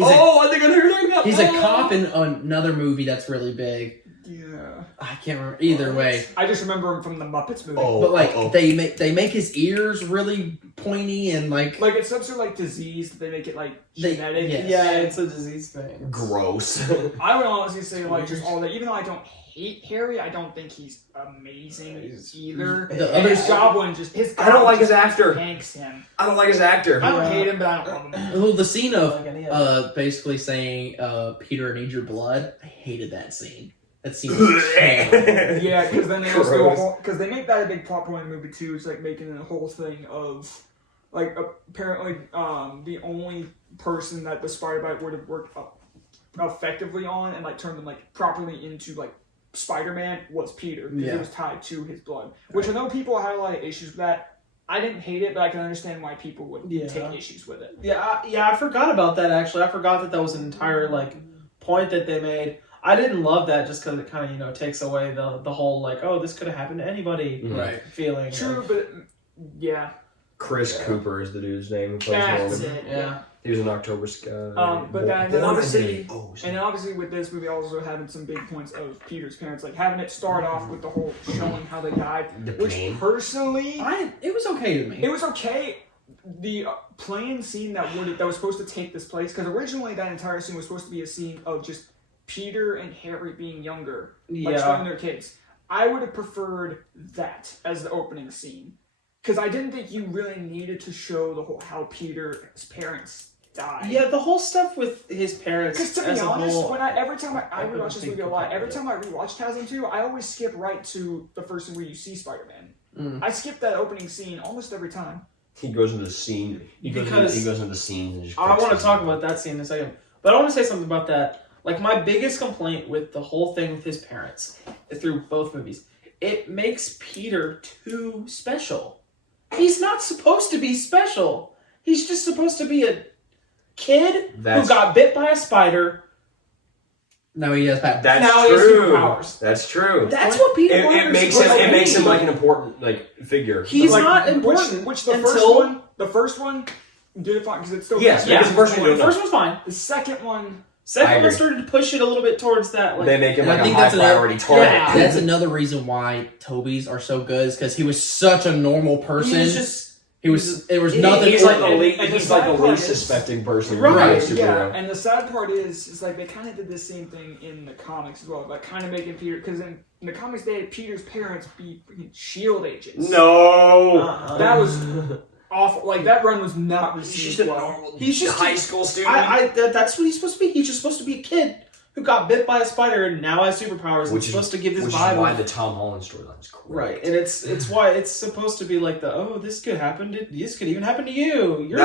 I think I know who you're talking about. he's a cop in another movie that's really big. Yeah. I can't remember either way. I just remember him from the Muppets movie. But they make his ears really pointy and like Like it's some sort of disease that they make it genetic. yes. yeah, it's a disease thing. Gross. I would honestly say just all that. Even though I don't hate Harry, I don't think he's amazing either. The And other his Goblin I don't like his actor. Tanks him. I don't like his actor. I don't hate him, but I don't love him. well, the scene of Like any other. basically saying Peter, I need your blood. I hated that scene. That scene was terrible. Yeah, because then they also do a Gross. whole because they make that a big plot point in the movie too. It's like making a whole thing of apparently the only person that the Spider-Bite would have worked effectively on and turned them properly into Spider-Man was Peter because it was tied to his blood. Which I know people had a lot of issues with that. I didn't hate it, but I can understand why people would take issues with it. Yeah, I forgot about that actually. I forgot that was an entire point that they made. I didn't love that just because it kind of takes away the whole this could have happened to anybody Right. feeling. True, but yeah. Chris Cooper is the dude's name. Who plays That's Logan. it. Yeah. He was an October Sky. But then obviously, Oh, and then obviously with this movie also having some big points of Peter's parents, like having it start off with the whole showing how they died, which personally, it was okay with me. it was okay. The plane scene that was supposed to take this place, because originally that entire scene was supposed to be a scene of just Peter and Harry being younger, like showing their kids. I would have preferred that as the opening scene, because I didn't think you really needed to show the whole how Peter's parents died. Yeah, the whole stuff with his parents. Because to be as a honest, whole, every time I rewatch this movie a lot, every time I rewatch TASM 2, I always skip right to the first scene where you see Spider-Man. I skip that opening scene almost every time. He goes into the scene. He goes into the scenes and just. I want to talk about that scene in a second, but I want to say something about that. Like, my biggest complaint with the whole thing with his parents through both movies, it makes Peter too special. He's not supposed to be special. He's just supposed to be a kid who got bit by a spider. No, he has powers. That's now true. He has superpowers. That's true. That's what Peter It makes him like an important figure. He's not important. Which the until first one did it fine because it's still yes. Yeah, The first one. The first one's fine. The second one started to push it a little bit towards that. Like, they make him like a that's high priority target. Yeah, that's another reason why Toby's are so good, is because he was such a normal person. There was nothing. He's like the part least is- suspecting person. Right, Superhero. Yeah, and the sad part is like they kind of did the same thing in the comics as well, like kind of making Peter, because in the comics they had Peter's parents be freaking SHIELD agents. No, that was awful. Like that run was not received well. He's just high school student. That's what he's supposed to be. He's just supposed to be a kid who got bit by a spider and now has superpowers. Which is supposed to give this vibe. Which is why the Tom Hollands storyline is great. Right, and it's why it's supposed to be like this could happen. This could even happen to you. You're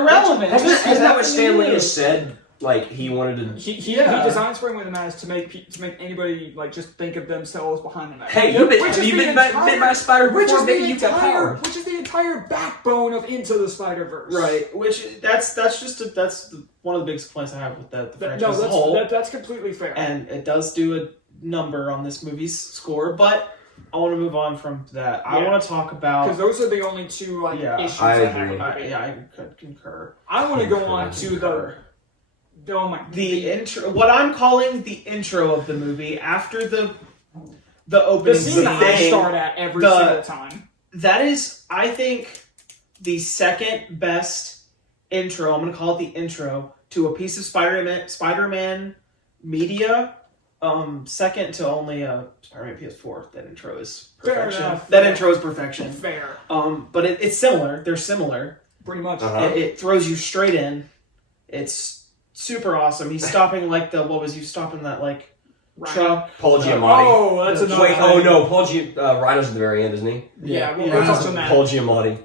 irrelevant. Isn't that what Stan Lee has said? Like he wanted to. He designed Spider-Man the Mask to make anybody like just think of themselves behind the mask. Hey, have you been bit by a spider before? Maybe you got power. Which is the entire backbone of Into the Spider-Verse. Right, which that's one of the biggest complaints I have with the franchise as a whole. That's completely fair. And it does do a number on this movie's score, but I want to move on from that. Yeah. I want to talk about, because those are the only two issues I agree. I could concur. I want to go on to the intro. What I'm calling the intro of the movie after the opening scene that I start at every single time. That is, I think, the second best intro. I'm going to call it the intro to a piece of Spider-Man media. Second to only Spider-Man PS4. That intro is perfection. Intro is perfection. Fair. But it's similar. They're similar. Pretty much. It throws you straight in. It's super awesome. He's stopping stopping that truck. Paul Giamatti. Oh, that's another. Wait, no, Paul Rhino's at the very end, isn't he? Yeah, we'll touch on that. Paul Giamatti.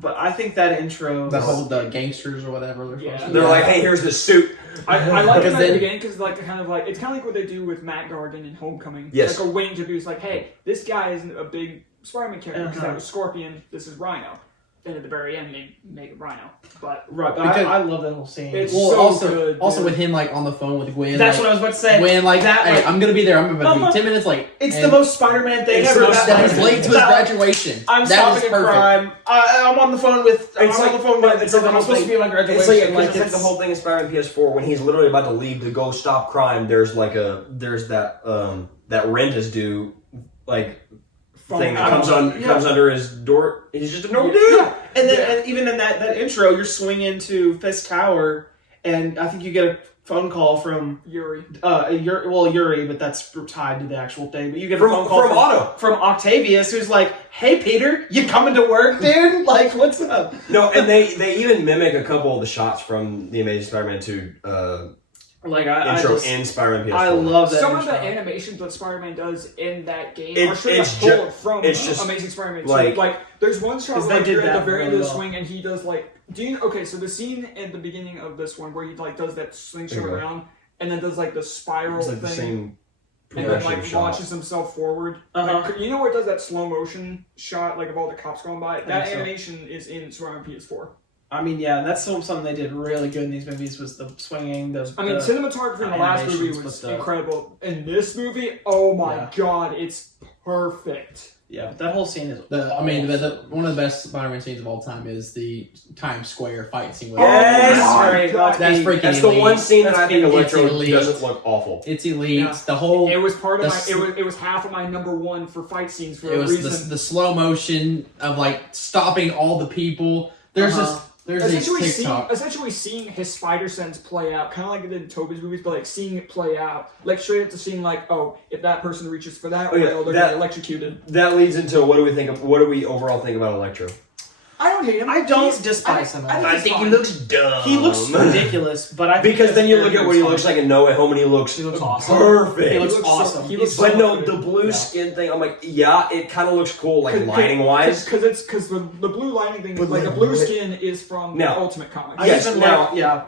But I think that intro, the gangsters or whatever. They're like, hey, here's the suit. I like it at the beginning because it's kind of like what they do with Matt Gargan in Homecoming. Yes. Like a way to introduce, like, hey, this guy isn't a big Spider-Man character because that was Scorpion. This is Rhino. And at the very end, they make it Rhino. But I love that whole scene. It's so good. Also with him on the phone with Gwen. That's what I was about to say. Gwen hey, I'm gonna be there. I'm about to be 10 minutes late. It's the most Spider-Man thing ever. That he's late to his graduation. I'm stopping a crime. I'm on the phone with. I'm supposed to be at my graduation. It's like the whole thing in Spider-Man PS4 when he's literally about to leave to go stop crime. There's that rent is due thing that comes under his door. He's just a normal dude. Yeah. And even in that intro, you're swinging to Fisk Tower, and I think you get a phone call from Yuri. Yuri, but that's tied to the actual thing. But you get a phone call from Otto, from Octavius, who's like, "Hey, Peter, you coming to work, dude? Like, what's up?" No, and they even mimic a couple of the shots from the Amazing Spider-Man 2. Intro in Spider-Man PS4. I love that. Some of the animations that Spider-Man does in that game are straight up pulled from Amazing Spider-Man 2. Like there's one shot where you're at the very end of the swing and he does so the scene at the beginning of this one where he does that slingshot around and then does the spiral thing. The same and then launches himself forward. You know where it does that slow motion shot of all the cops going by? That animation is in Spider-Man PS4. I mean, yeah, that's something they did really good in these movies was the swinging. Cinematography in the last movie was incredible. In this movie, oh my god, it's perfect. Yeah, but that whole scene is. One of the best Spider-Man scenes of all time is the Times Square fight scene. Yes, that's freaking. That's elite. the one scene that I think Electro elite. doesn't look awful. It's elite. Yeah. The whole. It was part of my. It was half of my number one for fight scenes for a reason. The slow motion of like stopping all the people. There's essentially seeing his spider sense play out, kind of like it did in Tobey's movies, but like seeing it play out, like straight up to seeing like, oh, if that person reaches for that rail, they're gonna get electrocuted. That leads into what do we overall think about Electro? I don't hate him. I don't despise him. I think he looks dumb. He looks ridiculous, but I think because then you look at what he looks like in No Way Home, and he looks awesome. Perfect. He looks awesome. But no, the blue skin thing, I'm like, yeah, it kind of looks cool, like lighting wise. Because the blue lighting thing, the blue skin is from the Ultimate Comics. Yes,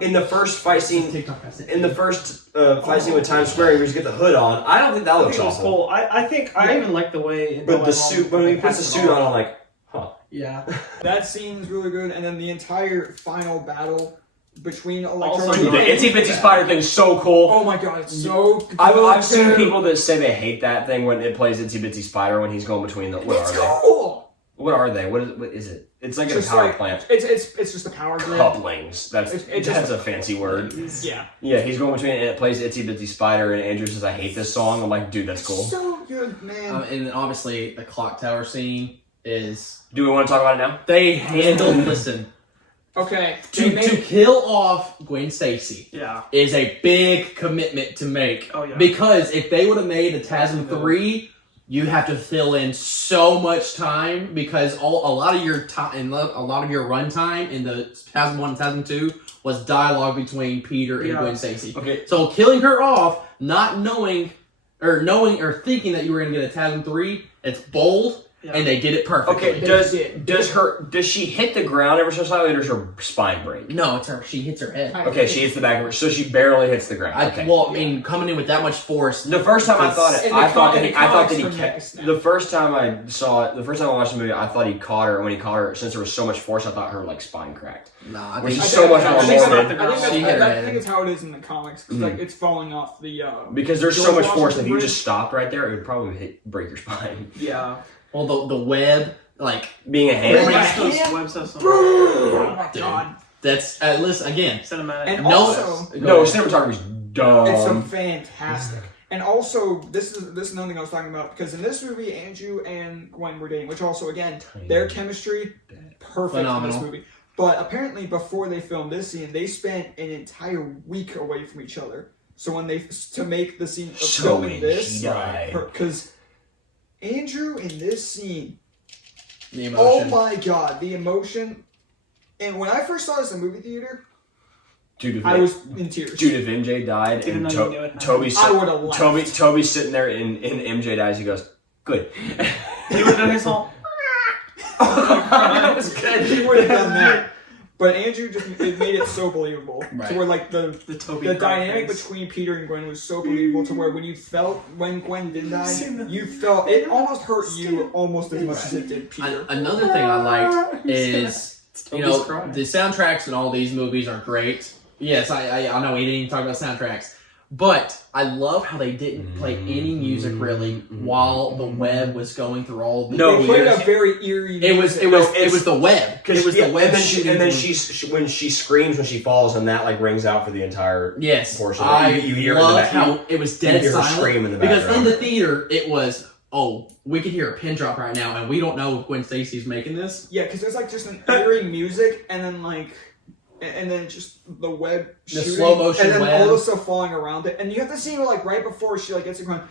in the first fight scene, fight scene with Times Square, where you get the hood on, I don't think that looks awful. Cool. I think I even like the way. But the suit, when he puts the suit on, I'm like, huh. Yeah. That scene is really good, and then the entire final battle between Electro and the Itsy Bitsy Spider thing is so cool. Oh my god, it's so good. I've seen people that say they hate that thing when it plays Itsy Bitsy Spider when he's going between the. What are they? What is it? It's like a power plant. It's just a power grid. Couplings. That's a fancy word. Yeah. Yeah, he's going between and it plays Itsy Bitsy Spider and Andrew says I hate this song. I'm like, dude, that's cool. So good, man. And obviously the clock tower scene is. Do we want to talk about it now? They handled. Listen. Okay. To kill off Gwen Stacy. Yeah. Is a big commitment to make. Oh yeah. Because if they would have made a TASM 3. You have to fill in so much time because a lot of your time, a lot of your runtime in the TASM 1 and TASM 2 was dialogue between Peter and Gwen Stacy. Okay. So killing her off, not knowing or thinking that you were going to get a TASM 3, it's bold. Yeah. And they did it perfectly. Okay, does she hit the ground ever so slightly, or does her spine break? No, it's her. She hits her head. Okay, she hits the back of her, so she barely hits the ground. Coming in with that much force. The first time I thought that he kept. The first time I watched the movie, I thought he caught her. And when he caught her, since there was so much force, I thought her like spine cracked. Nah, which is so much more morbid. I think it's how it is in the comics because like it's falling off the. Because there's so much force that if you just stopped right there, it would probably break your spine. Yeah. Well, the web, like being a hand. Oh my god. That's listen again. Cinematic. And cinematography's dumb. It's fantastic. And also, this is another thing I was talking about because in this movie, Andrew and Gwen were dating, which also again their chemistry perfect in this movie. But apparently, before they filmed this scene, they spent an entire week away from each other. So when to make the scene of filming this, because. Andrew in this scene, oh my god, the emotion. And when I first saw this in the movie theater, I was in tears. Dude, if MJ died and Toby's sitting there and MJ dies, he goes, good. He would have done his whole. That was good. He would have done that. But Andrew it made it so believable to where like the dynamic between Peter and Gwen was so believable to where when Gwen did die, you felt it almost hurt you almost as much as it did Peter. Another thing I liked is the soundtracks in all these movies are great. Yes, I know we didn't even talk about soundtracks. But I love how they didn't play any music really while the web was going through all the. No, they played a very eerie. It was the web. It was the web. And then when she screams when she falls, and that like rings out for the entire portion. You hear how it was dead silent in the because in the theater it was. Oh, we could hear a pin drop right now, and we don't know if Gwen Stacy's making this. Yeah, because there's like just an eerie music, and then like. And then just the web shooting, slow motion and then web. all the stuff falling around it. And you have to see her like right before she like gets to Gwen.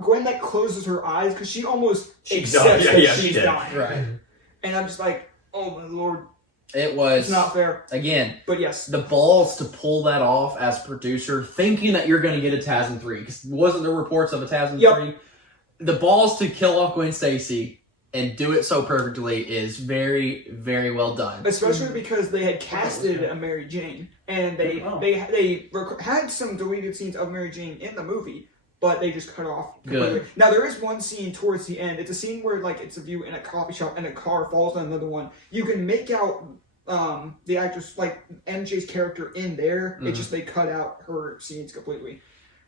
Gwen like closes her eyes because she almost accepts that she's dying. Right. And I'm just like, oh my lord. It's not fair. Again, but yes. The balls to pull that off as producer, thinking that you're going to get a TASM 3. Because wasn't there reports of a TASM 3? The balls to kill off Gwen Stacy and do it so perfectly is very, very well done. Especially because they had casted a Mary Jane, and they had some deleted scenes of Mary Jane in the movie, but they just cut off completely. Good. Now there is one scene towards the end. It's a scene where like it's a view in a coffee shop and a car falls on another one. You can make out the actress like MJ's character in there. Mm-hmm. It just they cut out her scenes completely.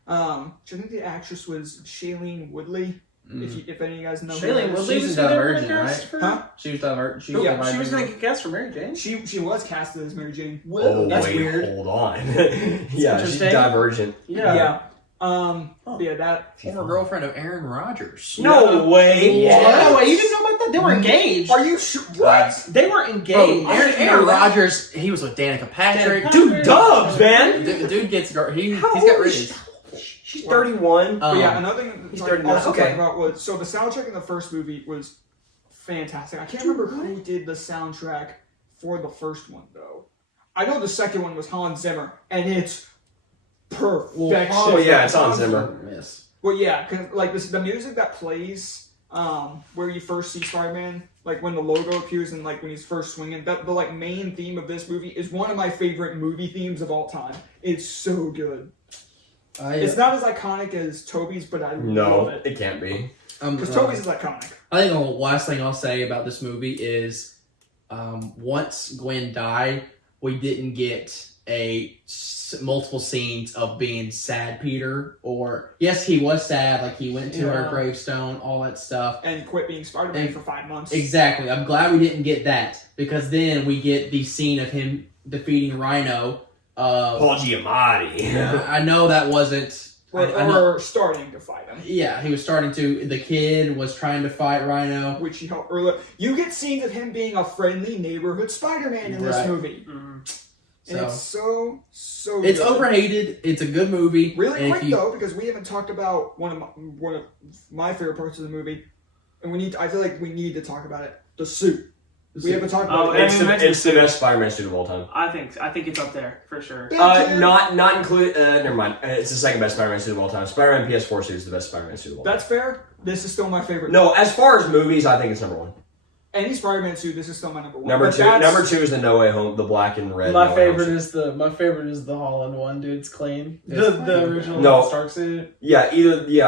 I think the actress was Shailene Woodley. If any of you guys know, Shailene Woodley she's was Divergent, right? Huh? She was Divergent. She was going to get cast for Mary Jane. She was casted as Mary Jane. Oh, That's wait, weird. hold on. Yeah, she's interesting. Divergent. Yeah. Yeah, that Former girlfriend of Aaron Rodgers. No way. No way, you didn't know about that? They were engaged. Are you sure? What? They were engaged. Bro, Aaron Rodgers, he was with Danica Patrick. Dude, Dubs, man. Dude gets he's How got old is rich. She's 31. But yeah, another thing he's I 39. also Okay. talked about was the soundtrack in the first movie was fantastic. I can't remember who did the soundtrack for the first one though. I know the second one was Hans Zimmer, and it's perfection. Oh yeah, it's Hans Zimmer. Yes. Well, yeah, because like the music that plays where you first see Spider-Man, like when the logo appears and like when he's first swinging, the like main theme of this movie is one of my favorite movie themes of all time. It's so good. It's not as iconic as Toby's, but I love it. It can't be. Because Toby's is iconic. I think the last thing I'll say about this movie is once Gwen died, we didn't get multiple scenes of being sad Peter, or yes, he was sad, like he went to her gravestone, all that stuff, and quit being Spider-Man for 5 months. Exactly. I'm glad we didn't get that, because then we get the scene of him defeating Rhino. Paul Giamatti. I know that wasn't. Or starting to fight him. Yeah, he was starting to. The kid was trying to fight Rhino, which he helped earlier. You get scenes of him being a friendly neighborhood Spider-Man in this movie. And it's so it's good. overhated. It's a good movie. Really quick though, because we haven't talked about one of my favorite parts of the movie, and I feel like we need to talk about it. The suit. We haven't talked about it. It's the best Spider-Man suit of all time. I think it's up there for sure. Not include. Never mind. It's the second best Spider-Man suit of all time. Spider-Man PS4 suit is the best Spider-Man suit of all time. That's fair. This is still my favorite. No, as far as movies, I think it's number one. Any Spider-Man suit, this is still my number one. Number two is the No Way Home, the black and red. My favorite is the Holland one, dude. It's clean. The original Stark suit. Yeah,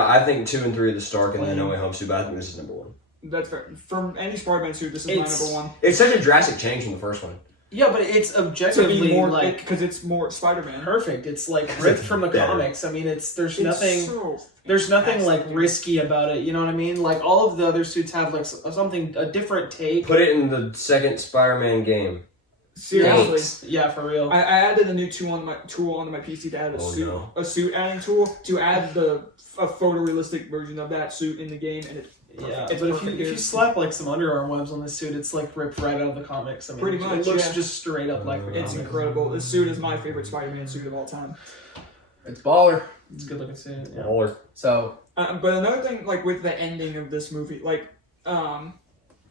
I think 2 and 3 are the Stark and the No Way Home suit, but I think this is number one. That's fair. From any Spider-Man suit, this is my number one. It's such a drastic change from the first one. Yeah, but it's objectively more like because it's more Spider-Man. Perfect. It's like ripped from the comics. I mean, there's nothing like risky about it. You know what I mean? Like all of the other suits have like a different take. Put it in the second Spider-Man game. Seriously, yeah, for real. I added a new tool onto my PC to add a suit adding tool to add a photorealistic version of that suit in the game, and but if you slap like some underarm webs on this suit, it's like ripped right out of the comics. I mean, pretty much, it looks just straight up like the it's comics. incredible. This suit is my favorite Spider-Man suit of all time. It's baller. It's a good looking suit. Yeah. Baller. So, but another thing, like with the ending of this movie, like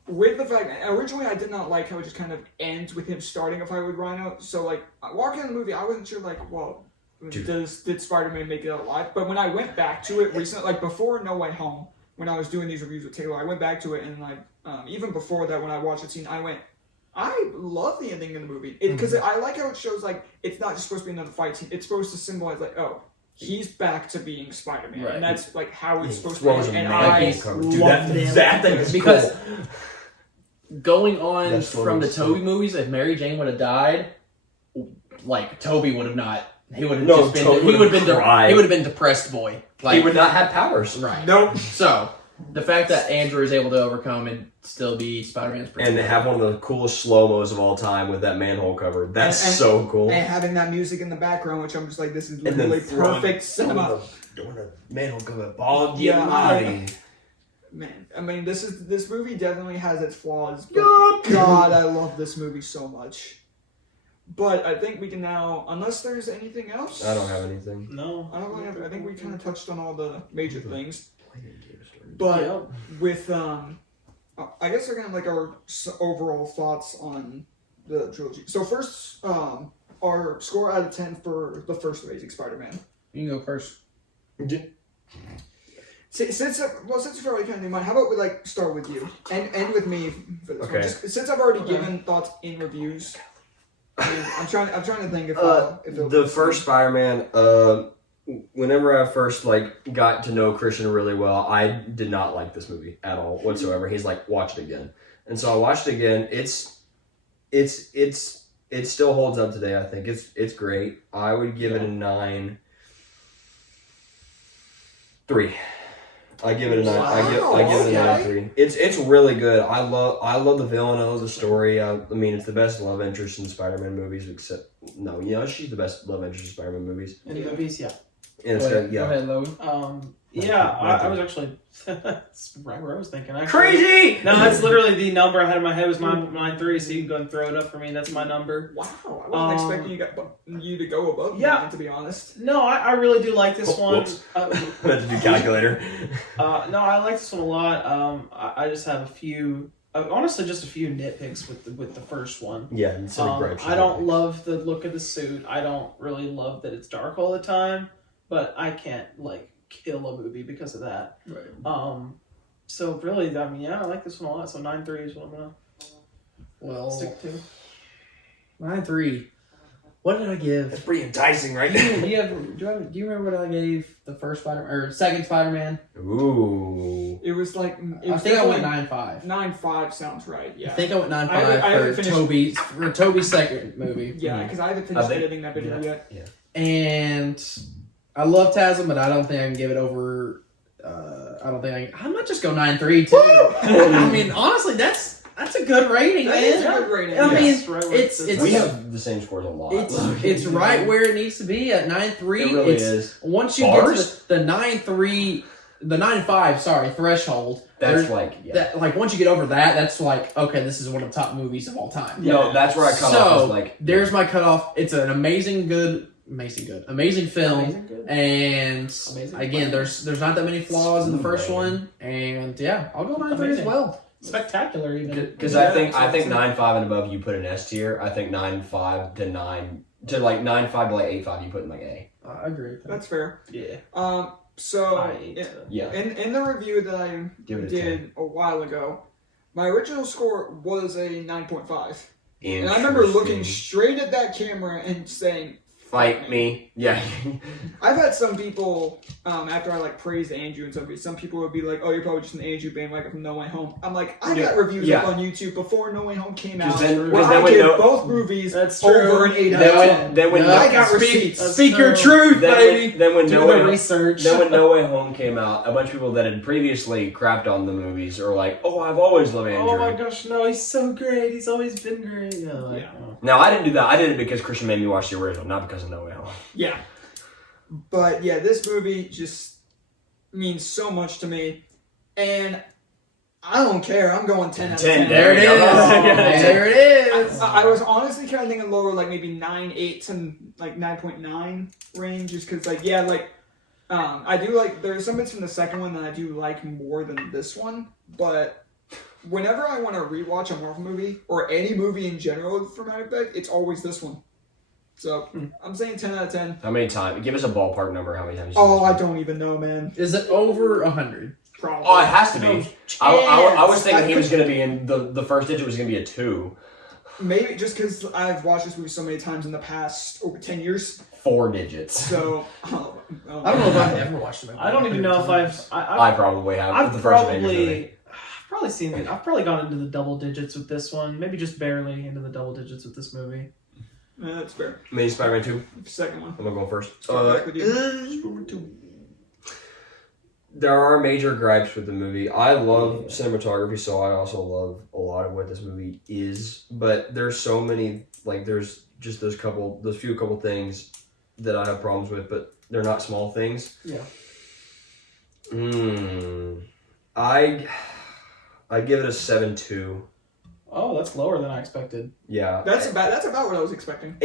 with the fact originally I did not like how it just kind of ends with him starting a fight with Rhino. So like walking in the movie, I wasn't sure like, well, did Spider-Man make it out alive? But when I went back to it recently, like before No Way Home, when I was doing these reviews with Taylor, I went back to it and like even before that, when I watched the scene, I love the ending of the movie because I like how it shows like it's not just supposed to be another fight scene. It's supposed to symbolize like, oh, he's back to being Spider-Man, and that's like how it's supposed to be. And I love that thing is because cool. Going on from the Tobey movies, if Mary Jane would have died, like Tobey would have not. He would have just been. He would have been depressed boy. Like, he would not have powers. Right. Nope. So the fact that Andrew is able to overcome and still be Spider-Man's and they have one of the coolest slow-mos of all time with that manhole cover. That's so cool. And having that music in the background, which I'm just like, this is literally perfect cinema. Doing a manhole cover, Paul Giamatti. Man, I mean, this movie definitely has its flaws, but God, I love this movie so much. But I think we can now, unless there's anything else. I don't have anything. No, I don't really have. I think we kind of touched on all the major things. But with I guess we're gonna like our overall thoughts on the trilogy. So first, our score out of 10 for the first Amazing Spider-Man. You can go first. Since you've already kind of in mind, how about we like start with you and end with me for this one? Just, since I've already given thoughts in reviews, I mean, I'm trying to think if the first Spider-Man. Whenever I first like got to know Christian really well, I did not like this movie at all whatsoever. He's like, watch it again, and so I watched it again. It still holds up today. I think it's great. I would give it a 9.3. I give it a 9. I give it a 9.3. It's really good. I love the villain. I love the story. I mean, it's the best love interest in Spider-Man movies. Except she's the best love interest in Spider-Man movies. In the movies, yeah. And Go ahead, Logan. I was actually that's right where I was thinking. Actually. Crazy! No, that's literally the number I had in my head was 9.3, so you can go and throw it up for me. That's my number. Wow, I wasn't expecting you to go above that, to be honest. No, I really do like this one. Whoops. I had to do calculator. No, I like this one a lot. I just have a few, honestly, just a few nitpicks with the first one. Yeah, it's I don't love the look of the suit. I don't really love that it's dark all the time, but I can't kill a movie because of that. Right. So really, I mean, I like this one a lot. So 9.3 is what I'm gonna stick to. 9.3. What did I give? That's pretty enticing, right? Do you remember what I gave the first Spider-Man or second Spider-Man? Ooh. It was like I think I went 9.5. 9.5 sounds right. Yeah. I think I went 9.5 for Toby's second movie. Yeah, because I haven't finished editing that video yet. Yeah. And I love Tasm, but I don't think I can give it over. I might just go 9.3 too. I mean, honestly, that's a good rating, That man. is a good rating. I mean, It's we have the same scores a lot. It's right where it needs to be at 9.3. It really is. Once you get to the 9.3, the 9.5, threshold. That's once you get over that, that's like, okay, this is one of the top movies of all time. Yeah. No, that's where I cut off. There's my cutoff. It's an amazing film, and again, there's not that many flaws in the first one, and I'll go 9.3 as well. Spectacular, even because I think 9.5 and above you put an S tier. I think 9.5 to 9 to 9.5 to 8.5 you put in A. I agree. That's fair. Yeah. So in the review that I did a while ago, my original score was a 9.5. And I remember looking straight at that camera and saying, "Fight me." Yeah. I've had some people, after I praised Andrew and some people would be like, "Oh, you're probably just an Andrew bandwagon from No Way Home." I'm like, I got reviews up on YouTube before No Way Home came out where I give both movies over an 8 out of 10. Then when I got receipts. Speak your truth, baby. Then when No Way Home came out, a bunch of people that had previously crapped on the movies are like, "Oh, I've always loved Andrew." Oh my gosh, no, he's so great. He's always been great. No, I didn't do that. I did it because Christian made me watch the original, not because of No Way Home. Yeah. But this movie just means so much to me. And I don't care. I'm going 10 out of 10. There it is. There it is. I was honestly kind of thinking lower, maybe 9.8 to 9.9 range, just because, I do there's some bits from the second one that I do like more than this one, but whenever I want to rewatch a Marvel movie, or any movie in general for matter of fact, it's always this one. So, I'm saying 10 out of 10. How many times? Give us a ballpark number. How many times? I don't even know, man. Is it over 100? Probably. Oh, it has to be. I was thinking he was going to be in the first digit was going to be a 2. Maybe just because I've watched this movie so many times in the past over 10 years. 4 digits. So, I don't know if I've ever watched it. I don't even know if I probably have. I've probably seen it. I've probably gone into the double digits with this one. Maybe just barely into the double digits with this movie. Yeah, that's fair. Maybe Spider-Man 2. Second one. I'm going to go first. Spider-Man 2. There are major gripes with the movie. I love cinematography, so I also love a lot of what this movie is. But there's so many, there's just those few couple things that I have problems with, but they're not small things. Yeah. I give it a 7.2. Oh, that's lower than I expected. Yeah. That's about what I was expecting.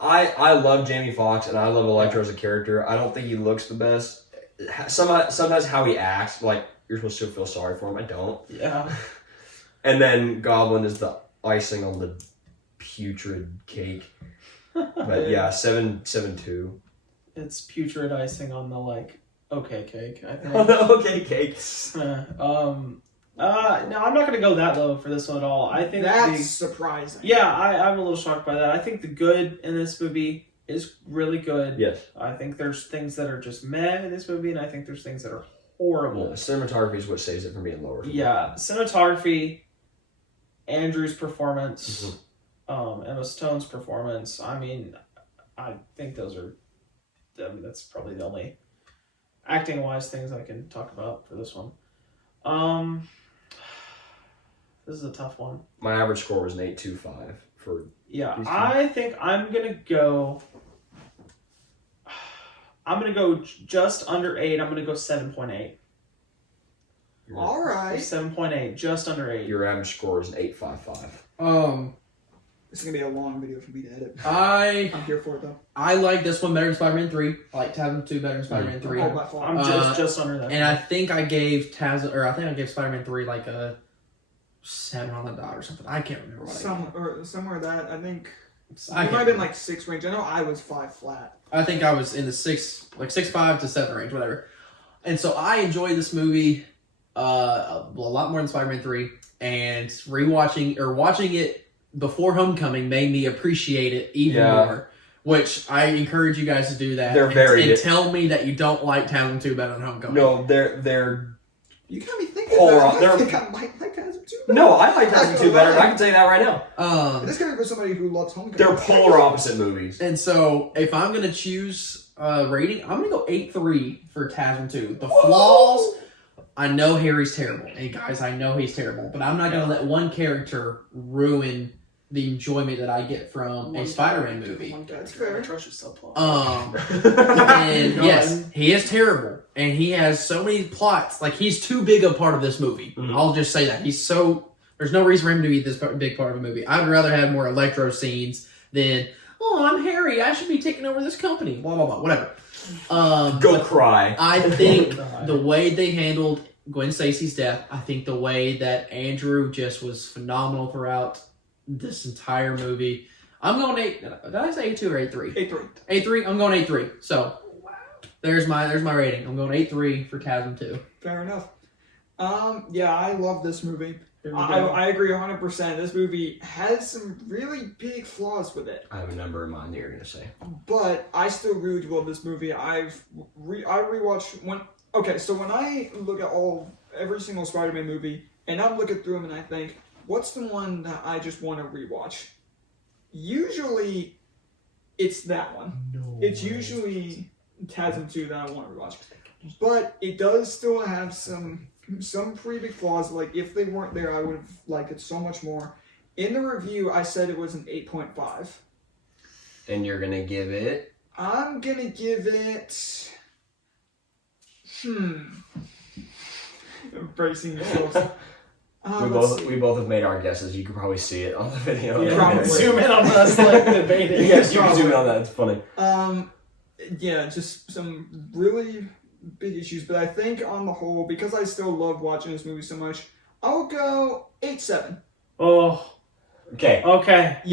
I love Jamie Foxx and I love Electro as a character. I don't think he looks the best. Sometimes how he acts, you're supposed to feel sorry for him. I don't. Yeah. And then Goblin is the icing on the putrid cake. But yeah, 7.2. It's putrid icing on the okay cake, I think. On the okay cakes. No, I'm not going to go that low for this one at all. I think that's surprising. Yeah, I'm a little shocked by that. I think the good in this movie is really good. Yes. I think there's things that are just meh in this movie, and I think there's things that are horrible. Yeah, cinematography is what saves it from being lower. Yeah, cinematography, Andrew's performance, Emma Stone's performance. I mean, I think those are. That's probably the only. acting wise things I can talk about for this one. This is a tough one. My average score was an 8.25 for. Yeah, I think I'm gonna go. I'm gonna go just under 8. I'm gonna go 7.8. All right. 7.8, just under 8. Your average score is an 8.55. This is gonna be a long video for me to edit. I'm here for it though. I like this one better than Spider-Man 3. I like TASM 2 better than Spider-Man 3. Oh, by far. I'm just under that. And I think I gave Spider-Man 3 like a 7 on the dot or something. I can't remember what Somewhere that I think it I might have been like 6 range. I know I was 5 flat. I think I was in the 6.5 to 7 range, whatever. And so I enjoyed this movie a lot more than Spider-Man 3, and watching it before Homecoming made me appreciate it even more. Which I encourage you guys to do that. They're very and tell me that you don't like TASM 2 better than Homecoming. No, they're. You got me thinking. I think I might like TASM 2. No, I like TASM 2 better. I can tell you that right now. This could be for somebody who loves Homecoming. They're polar opposite movies. And so, if I'm gonna choose rating, I'm gonna go 8.3 for TASM 2. The flaws. I know Harry's terrible. Hey guys, I know he's terrible, but I'm not gonna let one character ruin the enjoyment that I get from a Spider-Man movie. That's fair. And yes, he is terrible, and he has so many plots. Like, he's too big a part of this movie. Mm-hmm. I'll just say that there's no reason for him to be this big part of a movie. I'd rather have more Electro scenes than, oh, I'm Harry, I should be taking over this company. Blah blah blah. Whatever. Go cry. I think the way they handled Gwen Stacy's death, I think the way that Andrew just was phenomenal throughout this entire movie. I'm going 8. Did I say 8.2 or 8.3? 8.3. 8.3. I'm going 8.3. So there's my rating. I'm going 8.3 for TASM 2. Fair enough. Yeah, I love this movie. I agree 100%. This movie has some really big flaws with it. I have a number in mind that you're gonna say, but I still really love this movie. I rewatched when I look at every single Spider-Man movie, and I'm looking through them, and I think, what's the one that I just want to rewatch? Usually, it's that one. It's usually TASM 2 that I want to rewatch, but it does still have some pretty big flaws. Like, if they weren't there, I would have liked it so much more. In the review, I said it was an 8.5. And you're gonna give it? I'm gonna give it. Bracing yourselves. We both have made our guesses. You can probably see it on the video. Yeah, probably. Zoom in on us like debating. Yes, you can zoom in on that. It's funny. Yeah, just some really big issues, but I think on the whole, because I still love watching this movie so much, I'll go 8.7. Oh. Okay. I thought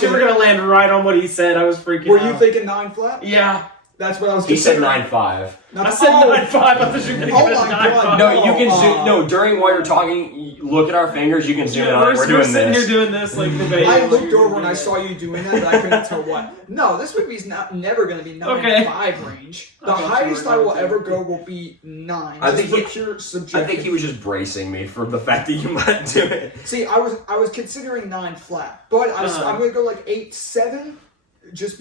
you were gonna land right on what he said. I was freaking out. Were you thinking 9 flat? Yeah. That's what I was. He said 9.5. I said 9.5. I thought you were gonna give it 9.5. No, you can zoom. No, during while you're talking, look at our fingers. You can zoom in on it. We're doing sitting this. here doing this like debating. I looked over and I saw you doing that, but I couldn't tell what. No, this movie's never going to be 9.5 range. The highest I will ever go will be 9. I think pure subjective. I think he was just bracing me for the fact that you might do it. See, I was considering 9 flat, but I'm going to go like 8.7, just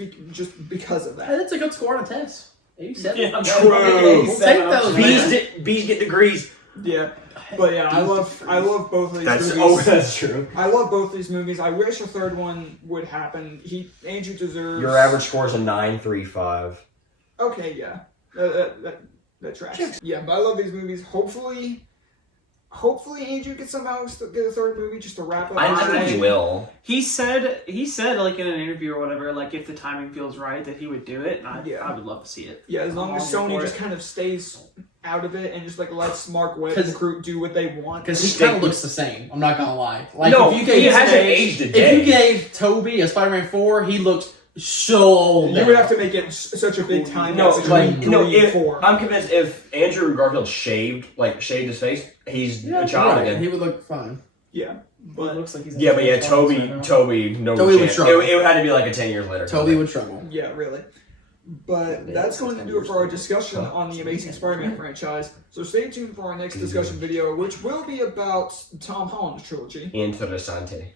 because of that. Hey, that's a good score on a test. 87. Yeah, true. We'll take those. Bees get degrees. Yeah, but yeah, I love both of these movies. Oh, that's true. I love both these movies. I wish a third one would happen. Andrew deserves. Your average score is a 9.35. Okay, yeah, that tracks. Yeah, but I love these movies. Hopefully Andrew can somehow get a third movie just to wrap up. I think he will. He said like in an interview or whatever, like if the timing feels right, that he would do it. And I would love to see it. Yeah, as long as Sony just kind of stays out of it and just like lets Mark Webb and the crew do what they want. Because he kind of looks the same. I'm not gonna lie. Like, no, if he hasn't aged a day. If you gave Toby a Spider-Man 4, he looks so old. You would have to make it such a big time. I'm convinced if Andrew Garfield shaved his face, he's a child again. He would look fine. Yeah, but it looks like he's Toby, no Toby chance. would struggle. It had to be like a 10 years later. Toby would struggle. Yeah, really. But that's going to do it for our discussion on the Amazing Spider-Man franchise. So stay tuned for our next discussion video, which will be about Tom Hollands trilogy. Interessante.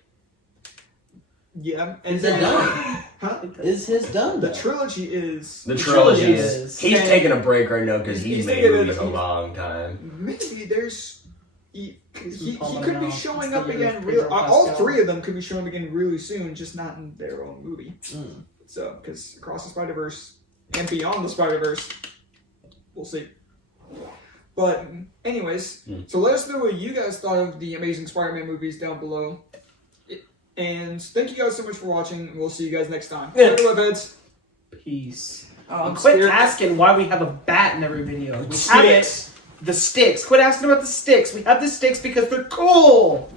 Yeah, and Is it then done? huh? Is his done? The though? trilogy is The trilogy trilogy is. is. He's And taking a break right now because he's he's made taking movies it- a long time. maybe there's. He Palmer could be now. showing It's the up year again. of Real, Pedro all Pascal. 3 of them could be showing up again really soon, just not in their own movie. Mm. So, because Across the Spider-Verse and Beyond the Spider-Verse, we'll see. But, anyways, so let us know what you guys thought of the Amazing Spider-Man movies down below. And thank you guys so much for watching. We'll see you guys next time. Yeah. Later, webheads. Peace. I'm Quit scared. asking why we have a bat in every video. We have Sticks. it. The sticks. Quit asking about the sticks. We have the sticks because they're cool.